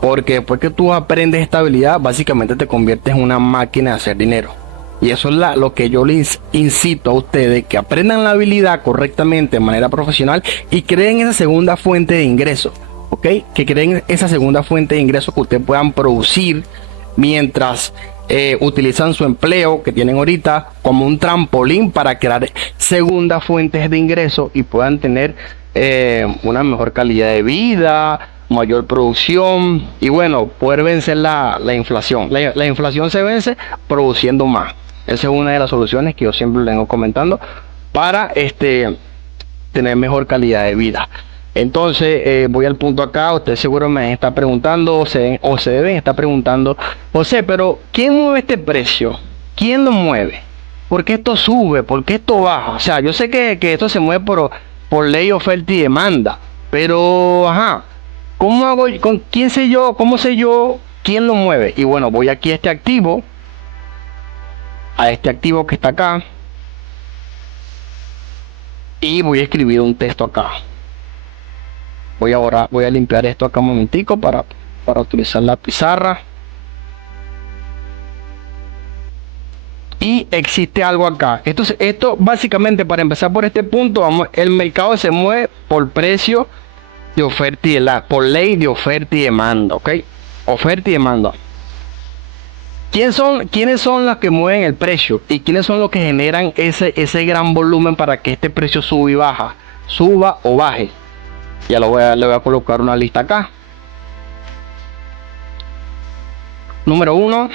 Porque después que tú aprendes esta habilidad, básicamente te conviertes en una máquina de hacer dinero. Y eso es lo que yo les incito a ustedes, que aprendan la habilidad correctamente de manera profesional y creen esa segunda fuente de ingreso. ¿Ok? Que creen esa segunda fuente de ingreso que ustedes puedan producir mientras utilizan su empleo que tienen ahorita como un trampolín para crear segundas fuentes de ingreso y puedan tener una mejor calidad de vida, mayor producción y bueno, poder vencer la inflación. La inflación se vence produciendo más. Esa es una de las soluciones que yo siempre les vengo comentando para tener mejor calidad de vida. Entonces voy al punto acá. Usted seguro me está preguntando o se deben estar preguntando, José, pero ¿quién mueve este precio? ¿Quién lo mueve? ¿Por qué esto sube? ¿Por qué esto baja? O sea, yo sé que esto se mueve por ley, oferta y demanda, pero ajá, ¿cómo hago? ¿Con quién sé yo? ¿Cómo sé yo quién lo mueve? Y bueno, voy aquí a este activo que está acá y voy a escribir un texto acá. Voy a limpiar esto acá un momentico para utilizar la pizarra. Y existe algo acá. Esto básicamente, para empezar por este punto, el mercado se mueve por precio de oferta y por ley de oferta y demanda. ¿Ok? Oferta y demanda. ¿Quiénes son los que mueven el precio? ¿Y quiénes son los que generan ese gran volumen para que este precio suba o baje? Ya le voy a colocar una lista acá. Número 1.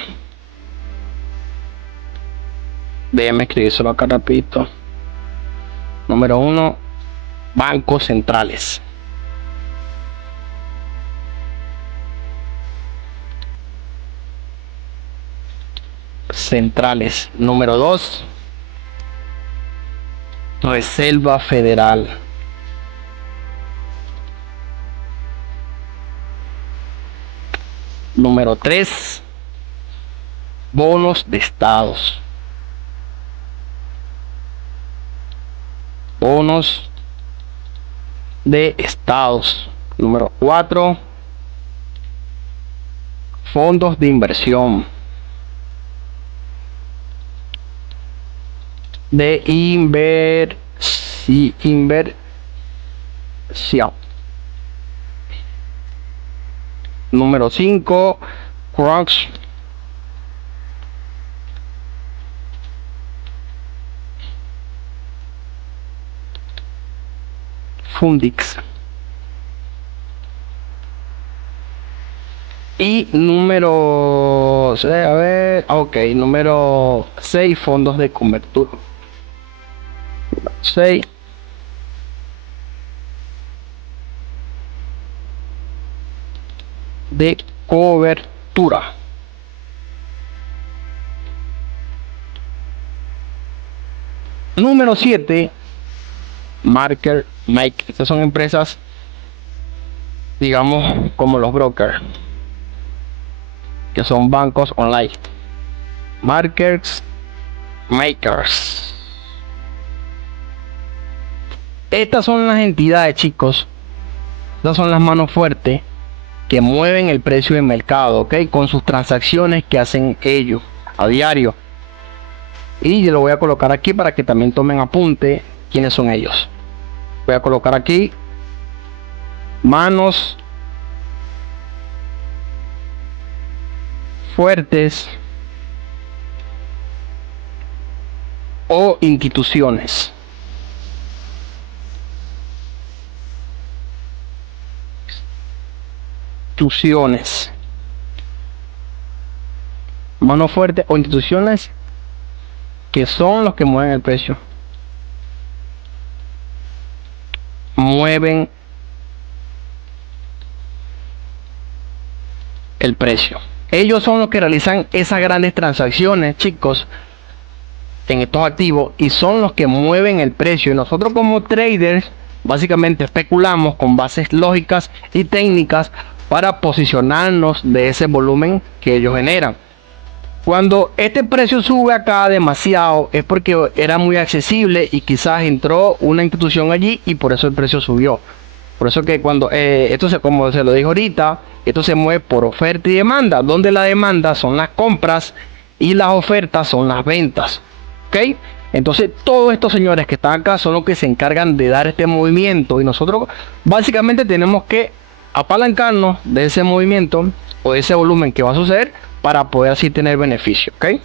Déjenme escribírselo acá rapidito. Número 1. Bancos centrales. Número 2. Reserva Federal. Número 3. Bonos de estados. Bonos de estados. Número 4. Fondos de inversión. De inversión. Número 5, Crocs. Fundix. Y número, a ver, ok, número 6, fondos de cobertura. 6. De cobertura. Número 7, Marker Make. Estas son empresas, digamos, como los brokers, que son bancos online. Markets Makers. Estas son las entidades, chicos. Estas son las manos fuertes que mueven el precio del mercado, ¿ok? Con sus transacciones que hacen ellos a diario. Y yo lo voy a colocar aquí para que también tomen apunte quiénes son ellos. Voy a colocar aquí manos fuertes o instituciones. Instituciones. Manos fuertes o instituciones que son los que mueven el precio. Mueven el precio. Ellos son los que realizan esas grandes transacciones, chicos, en estos activos, y son los que mueven el precio. Y nosotros como traders básicamente especulamos con bases lógicas y técnicas para posicionarnos de ese volumen que ellos generan. Cuando este precio sube acá demasiado es porque era muy accesible y quizás entró una institución allí y por eso el precio subió. Por eso que cuando como se lo dije ahorita, esto se mueve por oferta y demanda, donde la demanda son las compras y las ofertas son las ventas. ¿Ok? Entonces todos estos señores que están acá son los que se encargan de dar este movimiento y nosotros básicamente tenemos que apalancarnos de ese movimiento o de ese volumen que va a suceder para poder así tener beneficio, ¿ok?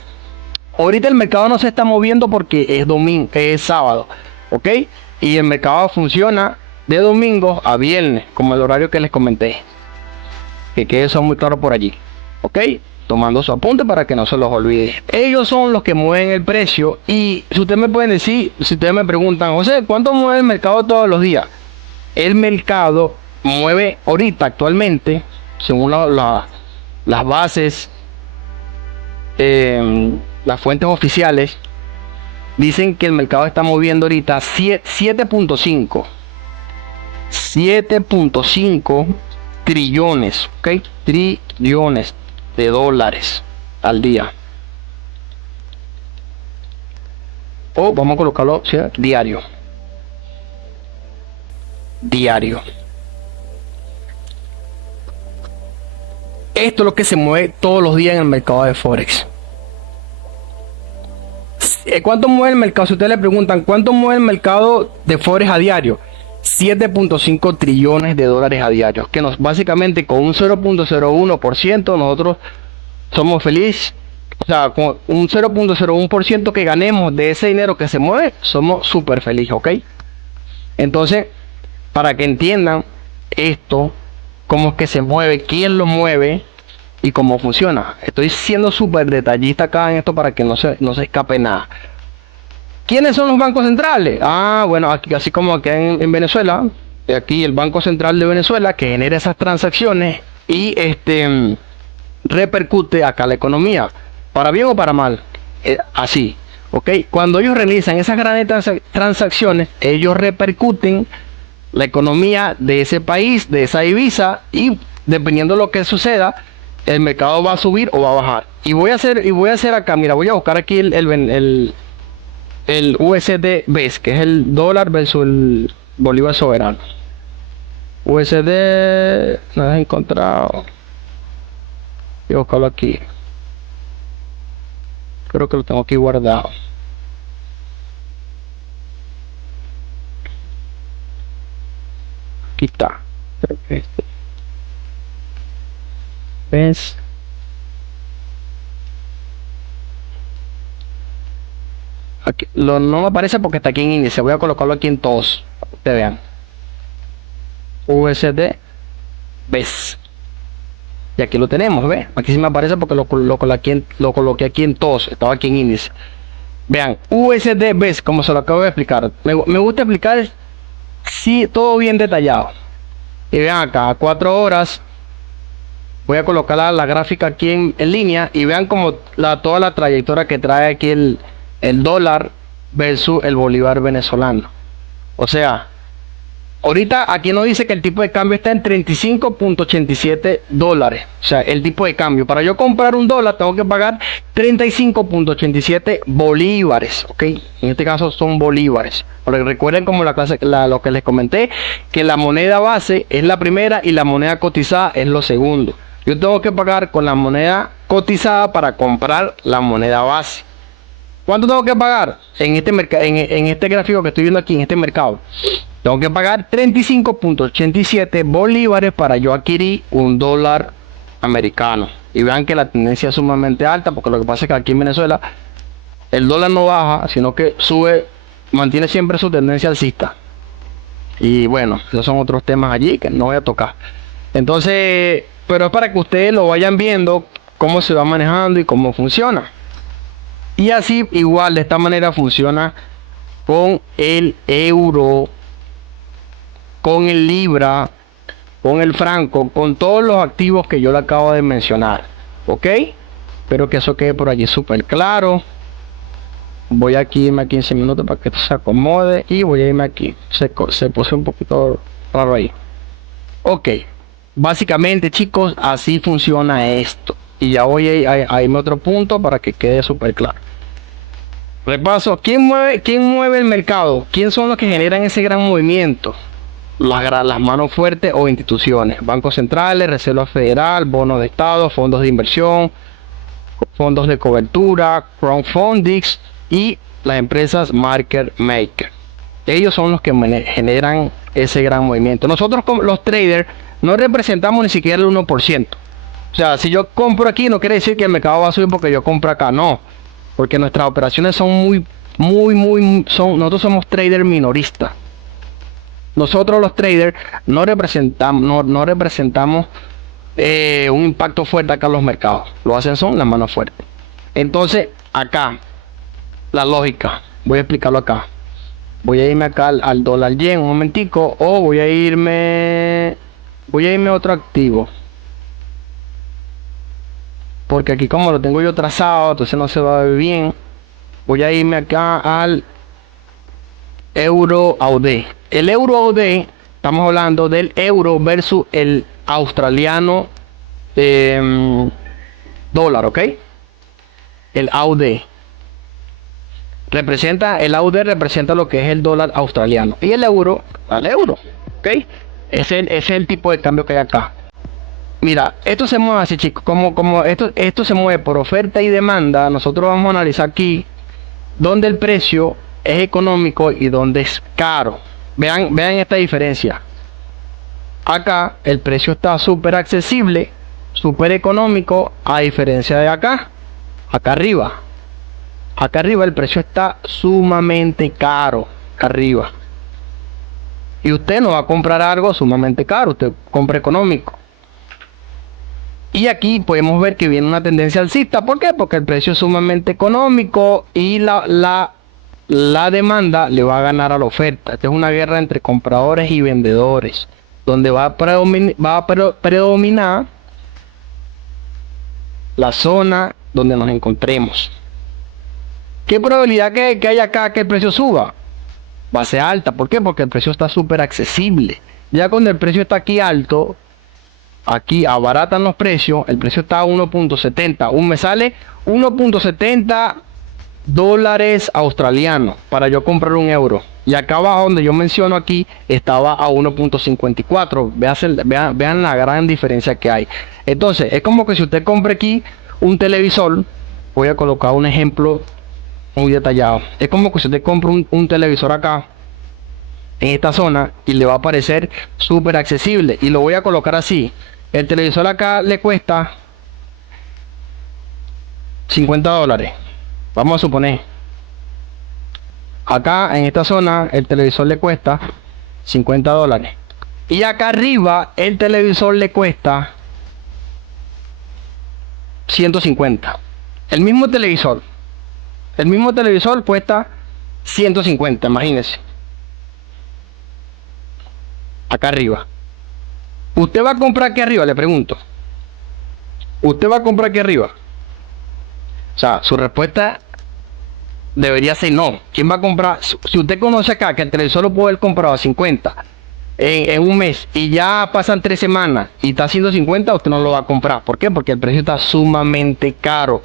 Ahorita el mercado no se está moviendo porque es domingo, es sábado, ¿ok? Y el mercado funciona de domingo a viernes, como el horario que les comenté. Que quede eso muy claro por allí, ¿ok? Tomando su apunte para que no se los olvide. Ellos son los que mueven el precio y si ustedes me pueden decir, si ustedes me preguntan, José, ¿cuánto mueve el mercado todos los días? El mercado mueve ahorita actualmente, según las bases, las fuentes oficiales dicen que el mercado está moviendo ahorita 7.5 trillones, ¿ok? Trillones de dólares al día. O vamos a colocarlo, ¿sí? Diario. Diario. Esto es lo que se mueve todos los días en el mercado de Forex. ¿Cuánto mueve el mercado? Si ustedes le preguntan, ¿cuánto mueve el mercado de Forex a diario? 7.5 trillones de dólares a diario. Que básicamente con un 0.01% nosotros somos felices. O sea, con un 0.01% que ganemos de ese dinero que se mueve, somos súper felices, ¿ok? Entonces, para que entiendan esto, cómo es que se mueve, quién lo mueve y cómo funciona. Estoy siendo súper detallista acá en esto para que no se escape nada. ¿Quiénes son los bancos centrales? Ah, bueno, aquí, así como aquí en Venezuela, aquí el Banco Central de Venezuela que genera esas transacciones y repercute acá la economía, para bien o para mal, así, ¿ok? Cuando ellos realizan esas grandes transacciones, ellos repercuten la economía de ese país, de esa divisa, y dependiendo de lo que suceda, el mercado va a subir o va a bajar. Y voy a hacer acá, mira, voy a buscar aquí el USD BES, que es el dólar versus el bolívar soberano. USD, no he encontrado. Voy a buscarlo aquí. Creo que lo tengo aquí guardado. Aquí está. Creo que este. ¿Ves? Aquí, no me aparece porque está aquí en índice. Voy a colocarlo aquí en todos. Para que ustedes vean. USD ves. Y aquí lo tenemos, ¿ves? Aquí sí me aparece porque lo coloqué aquí en todos. Estaba aquí en índice. Vean, USD ves, como se lo acabo de explicar. Me gusta explicar, sí, todo bien detallado. Y vean acá, a 4 horas. Voy a colocar la gráfica aquí en línea y vean como toda la trayectoria que trae aquí el dólar versus el bolívar venezolano. O sea, ahorita aquí nos dice que el tipo de cambio está en 35.87 dólares. O sea, el tipo de cambio. Para yo comprar un dólar tengo que pagar 35.87 bolívares. ¿Ok? En este caso son bolívares. Porque recuerden como lo que les comenté, que la moneda base es la primera y la moneda cotizada es lo segundo. Yo tengo que pagar con la moneda cotizada para comprar la moneda base. ¿Cuánto tengo que pagar en este mercado, en este gráfico que estoy viendo aquí en este mercado? Tengo que pagar 35.87 bolívares para yo adquirir un dólar americano. Y vean que la tendencia es sumamente alta, porque lo que pasa es que aquí en Venezuela el dólar no baja, sino que sube, mantiene siempre su tendencia alcista. Y bueno, esos son otros temas allí que no voy a tocar. Entonces, pero es para que ustedes lo vayan viendo cómo se va manejando y cómo funciona. Y así igual de esta manera funciona con el euro, con el libra, con el franco, con todos los activos que yo le acabo de mencionar. ¿Ok? Espero que eso quede por allí súper claro. Voy aquí irme a 15 minutos para que esto se acomode y voy a irme aquí. Se puso un poquito raro ahí. Ok. Básicamente, chicos, así funciona esto. Y ya voy a irme a otro punto para que quede súper claro. Repaso, quién mueve el mercado? ¿Quién son los que generan ese gran movimiento? Las manos fuertes o instituciones. Bancos centrales, Reserva Federal, bonos de Estado, fondos de inversión, fondos de cobertura, crowdfundings y las empresas market maker. Ellos son los que generan ese gran movimiento. Nosotros como los traders no representamos ni siquiera el 1%. O sea, si yo compro aquí no quiere decir que el mercado va a subir porque yo compro acá, no. Porque nuestras operaciones son nosotros somos traders minoristas. Nosotros los traders no representamos un impacto fuerte acá en los mercados. Lo hacen son las manos fuertes. Entonces, acá, la lógica. Voy a explicarlo acá. Voy a irme acá al dólar yen un momentico. O voy a irme a otro activo. Porque aquí como lo tengo yo trazado, entonces no se va a ver bien. Voy a irme acá al euro AUD. El euro AUD, estamos hablando del euro versus el australiano dólar, ¿ok? El AUD representa lo que es el dólar australiano y el euro al euro, ¿ok? Ese es el tipo de cambio que hay acá. Mira, esto se mueve así, chicos, como esto se mueve por oferta y demanda. Nosotros vamos a analizar aquí donde el precio es económico y donde es caro. Vean esta diferencia. Acá el precio está súper accesible, súper económico, a diferencia de acá arriba. Acá arriba el precio está sumamente caro, acá arriba. Y usted no va a comprar algo sumamente caro, usted compra económico. Y aquí podemos ver que viene una tendencia alcista. ¿Por qué? Porque el precio es sumamente económico y la demanda le va a ganar a la oferta. Esta es una guerra entre compradores y vendedores, donde va a predominar la zona donde nos encontremos. ¿Qué probabilidad que hay acá que el precio suba? Va a ser alta. ¿Por qué? Porque el precio está súper accesible. Ya cuando el precio está aquí alto, aquí abaratan los precios, el precio está a 1.70. Me sale 1.70 dólares australianos para yo comprar un euro. Y acá abajo donde yo menciono aquí estaba a 1.54. Vean la gran diferencia que hay. Entonces es como que si usted compra aquí un televisor, voy a colocar un ejemplo muy detallado. Es como que si usted compra un televisor acá en esta zona y le va a parecer súper accesible, y lo voy a colocar así. El televisor acá le cuesta $50. Vamos a suponer. Acá en esta zona el televisor le cuesta $50. Y acá arriba el televisor le cuesta 150. El mismo televisor. El mismo televisor cuesta 150, imagínense. Acá arriba. ¿Usted va a comprar aquí arriba? Le pregunto. ¿Usted va a comprar aquí arriba? O sea, su respuesta debería ser no. ¿Quién va a comprar? Si usted conoce acá que el televisor lo puede comprar a 50 en un mes y ya pasan 3 semanas y está a 150, usted no lo va a comprar. ¿Por qué? Porque el precio está sumamente caro.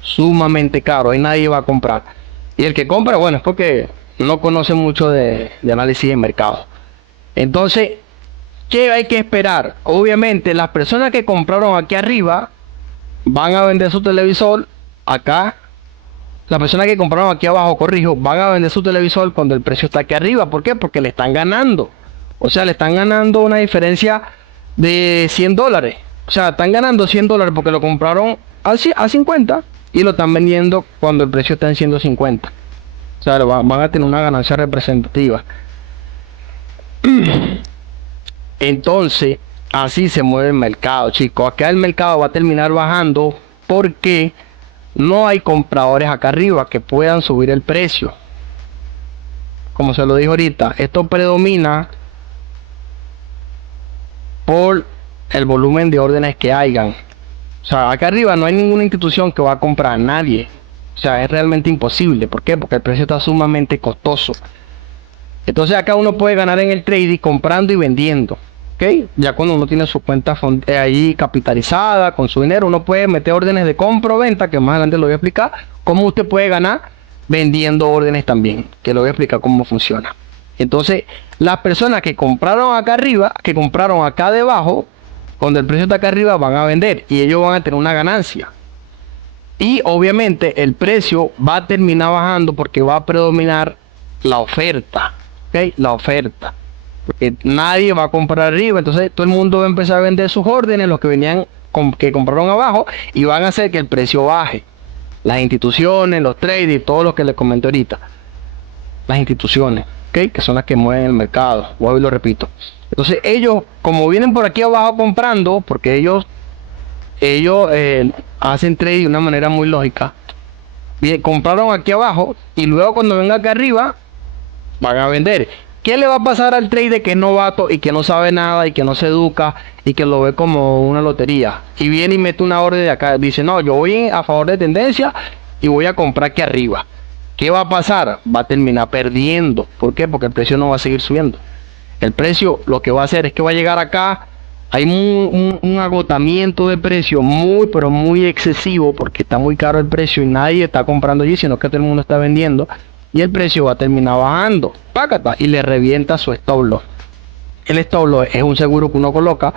Sumamente caro. Ahí nadie va a comprar. Y el que compra, bueno, es porque no conoce mucho de análisis de mercado. Entonces, ¿qué hay que esperar? Obviamente, las personas que compraron aquí arriba van a vender su televisor acá. Las personas que compraron aquí abajo, corrijo, van a vender su televisor cuando el precio está aquí arriba. ¿Por qué? Porque le están ganando. O sea, le están ganando una diferencia de $100. O sea, están ganando $100 porque lo compraron a 50 y lo están vendiendo cuando el precio está en 150. O sea, van a tener una ganancia representativa. Entonces, así se mueve el mercado, chicos. Acá el mercado va a terminar bajando porque no hay compradores acá arriba que puedan subir el precio. Como se lo dijo ahorita, esto predomina por el volumen de órdenes que hayan. O sea, acá arriba no hay ninguna institución que va a comprar a nadie. O sea, es realmente imposible. ¿Por qué? Porque el precio está sumamente costoso. Entonces acá uno puede ganar en el trading comprando y vendiendo. ¿Ok? Ya cuando uno tiene su cuenta ahí capitalizada con su dinero, uno puede meter órdenes de compra o venta, que más adelante lo voy a explicar. Cómo usted puede ganar vendiendo órdenes también, que lo voy a explicar cómo funciona. Entonces, las personas que compraron acá arriba, que compraron acá debajo, cuando el precio está acá arriba, van a vender y ellos van a tener una ganancia. Y obviamente el precio va a terminar bajando porque va a predominar la oferta. ¿Ok? La oferta. Porque nadie va a comprar arriba, entonces todo el mundo va a empezar a vender sus órdenes, los que venían, que compraron abajo, y van a hacer que el precio baje. Las instituciones, los traders, todo lo que les comenté ahorita. Las instituciones, ¿ok? Que son las que mueven el mercado. Vuelvo y lo repito. Entonces ellos, como vienen por aquí abajo comprando, porque ellos hacen trade de una manera muy lógica. Bien, compraron aquí abajo y luego cuando venga acá arriba van a vender. ¿Qué le va a pasar al trader que es novato y que no sabe nada y que no se educa y que lo ve como una lotería? Y viene y mete una orden de acá. Dice, no, yo voy a favor de tendencia y voy a comprar aquí arriba. ¿Qué va a pasar? Va a terminar perdiendo. ¿Por qué? Porque el precio no va a seguir subiendo. El precio lo que va a hacer es que va a llegar acá. Hay un agotamiento de precio muy, pero muy excesivo porque está muy caro el precio y nadie está comprando allí, sino que todo el mundo está vendiendo. Y el precio va a terminar bajando, pácata, y le revienta su stop loss. El stop loss es un seguro que uno coloca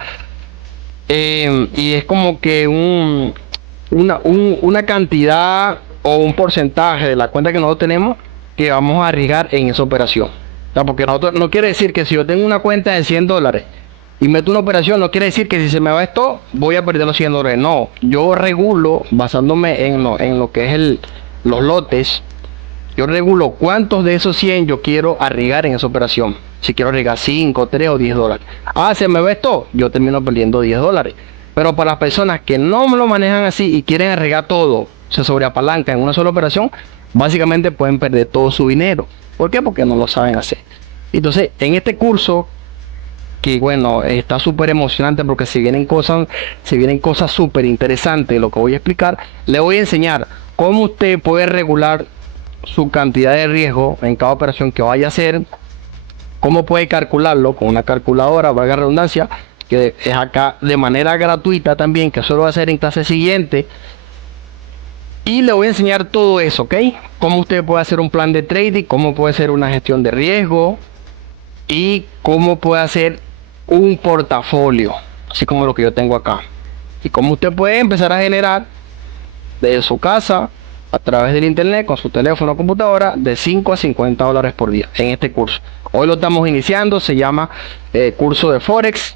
y es como que una cantidad o un porcentaje de la cuenta que nosotros tenemos que vamos a arriesgar en esa operación. O sea, porque nosotros, no quiere decir que si yo tengo una cuenta de $100 y meto una operación, no quiere decir que si se me va esto voy a perder los $100. No, yo regulo basándome en lo que es los lotes. Yo regulo cuántos de esos 100 yo quiero arriesgar en esa operación. Si quiero arriesgar 5, 3 o $10. Ah, se me va esto, yo termino perdiendo $10. Pero para las personas que no me lo manejan así y quieren arriesgar todo, se sobreapalancan en una sola operación, básicamente pueden perder todo su dinero. ¿Por qué? Porque no lo saben hacer. Entonces, en este curso, que bueno, está súper emocionante porque se vienen cosas súper interesantes, lo que voy a explicar, le voy a enseñar cómo usted puede regular su cantidad de riesgo en cada operación que vaya a hacer, cómo puede calcularlo con una calculadora, valga la redundancia, que es acá de manera gratuita también, que eso lo va a hacer en clase siguiente. Y le voy a enseñar todo eso, ¿ok? Cómo usted puede hacer un plan de trading, cómo puede hacer una gestión de riesgo y cómo puede hacer un portafolio, así como lo que yo tengo acá. Y cómo usted puede empezar a generar desde su casa, a través del internet, con su teléfono o computadora, de 5 a $50 por día en este curso. Hoy lo estamos iniciando, se llama curso de Forex.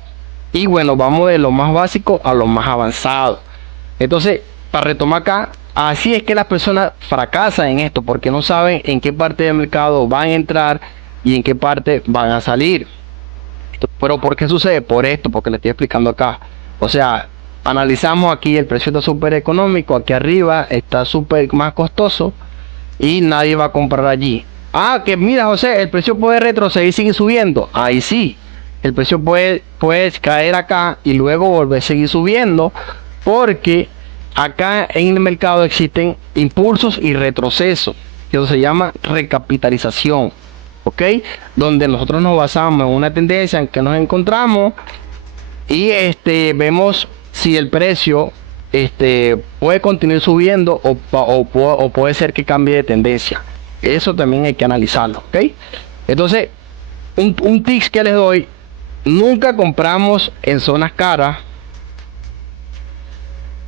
Y bueno, vamos de lo más básico a lo más avanzado. Entonces, para retomar acá, así es que las personas fracasan en esto porque no saben en qué parte del mercado van a entrar y en qué parte van a salir. Pero ¿por qué sucede? Por esto, porque le estoy explicando acá. O sea, analizamos aquí, el precio está súper económico, aquí arriba está súper más costoso y nadie va a comprar allí. Ah, que mira, José, el precio puede retroceder y seguir subiendo. Ahí sí, el precio puede caer acá y luego volver a seguir subiendo porque acá en el mercado existen impulsos y retrocesos, que eso se llama recapitalización. ¿Ok? Donde nosotros nos basamos en una tendencia en que nos encontramos y vemos si el precio puede continuar subiendo o puede ser que cambie de tendencia. Eso también hay que analizarlo, ¿ok? Entonces, un tips que les doy: nunca compramos en zonas caras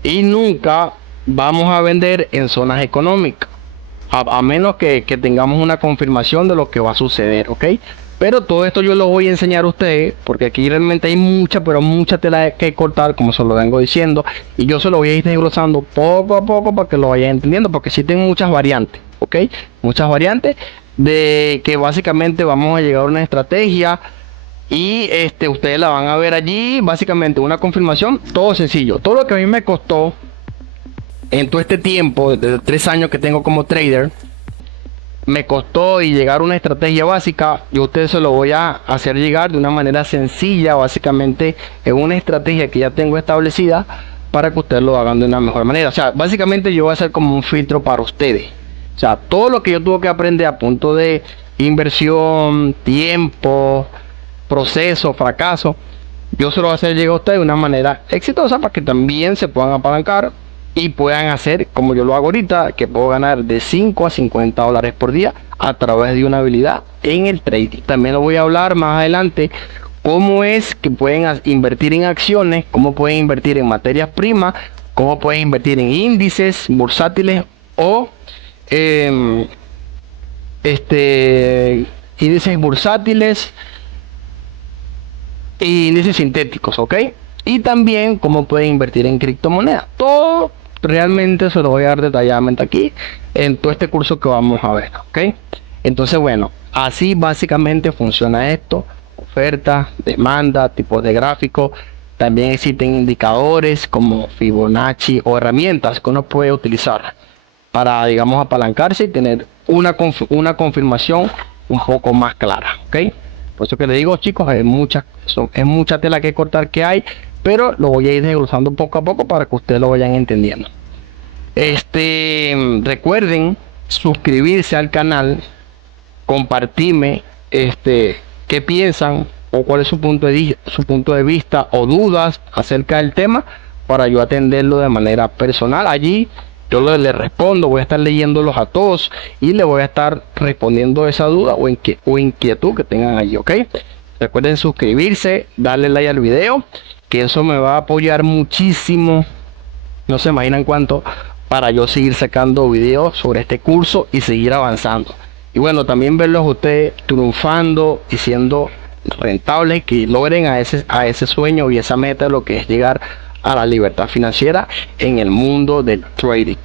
y nunca vamos a vender en zonas económicas, a menos que tengamos una confirmación de lo que va a suceder, ¿ok? Pero todo esto yo lo voy a enseñar a ustedes, porque aquí realmente hay mucha, pero mucha tela que cortar, como se lo vengo diciendo, y yo se lo voy a ir desglosando poco a poco para que lo vayan entendiendo, porque sí tengo muchas variantes, ¿ok? Muchas variantes de que básicamente vamos a llegar a una estrategia y ustedes la van a ver allí, básicamente una confirmación, todo sencillo. Todo lo que a mí me costó en todo este tiempo, desde 3 años que tengo como trader, me costó y llegar a una estrategia básica. Yo a ustedes se lo voy a hacer llegar de una manera sencilla, básicamente en una estrategia que ya tengo establecida para que ustedes lo hagan de una mejor manera. O sea, básicamente yo voy a hacer como un filtro para ustedes. O sea, todo lo que yo tuve que aprender a punto de inversión, tiempo, proceso, fracaso, yo se lo voy a hacer llegar a ustedes de una manera exitosa para que también se puedan apalancar y puedan hacer como yo lo hago ahorita, que puedo ganar de 5 a 50 dólares por día a través de una habilidad en el trading. También lo voy a hablar más adelante cómo es que pueden invertir en acciones, cómo pueden invertir en materias primas, cómo pueden invertir en índices bursátiles o em, índices bursátiles y índices sintéticos, ¿ok? Y también cómo pueden invertir en criptomonedas. Todo realmente se lo voy a dar detalladamente aquí en todo este curso que vamos a ver, ¿ok? Entonces, bueno, así básicamente funciona esto: oferta, demanda, tipos de gráfico. También existen indicadores como Fibonacci o herramientas que uno puede utilizar para, digamos, apalancarse y tener una confirmación un poco más clara, ¿ok? Por eso que le digo, chicos, es mucha tela que cortar que hay, pero lo voy a ir desglosando poco a poco para que ustedes lo vayan entendiendo. Recuerden suscribirse al canal, compartirme qué piensan o cuál es su punto de vista o dudas acerca del tema para yo atenderlo de manera personal. Allí yo les respondo, voy a estar leyéndolos a todos y le voy a estar respondiendo esa duda o inquietud que tengan allí, ¿ok? Recuerden suscribirse, darle like al video, que eso me va a apoyar muchísimo. No se imaginan cuánto, para yo seguir sacando videos sobre este curso y seguir avanzando. Y bueno, también verlos ustedes triunfando y siendo rentables, que logren a ese sueño y esa meta, lo que es llegar a la libertad financiera en el mundo del trading.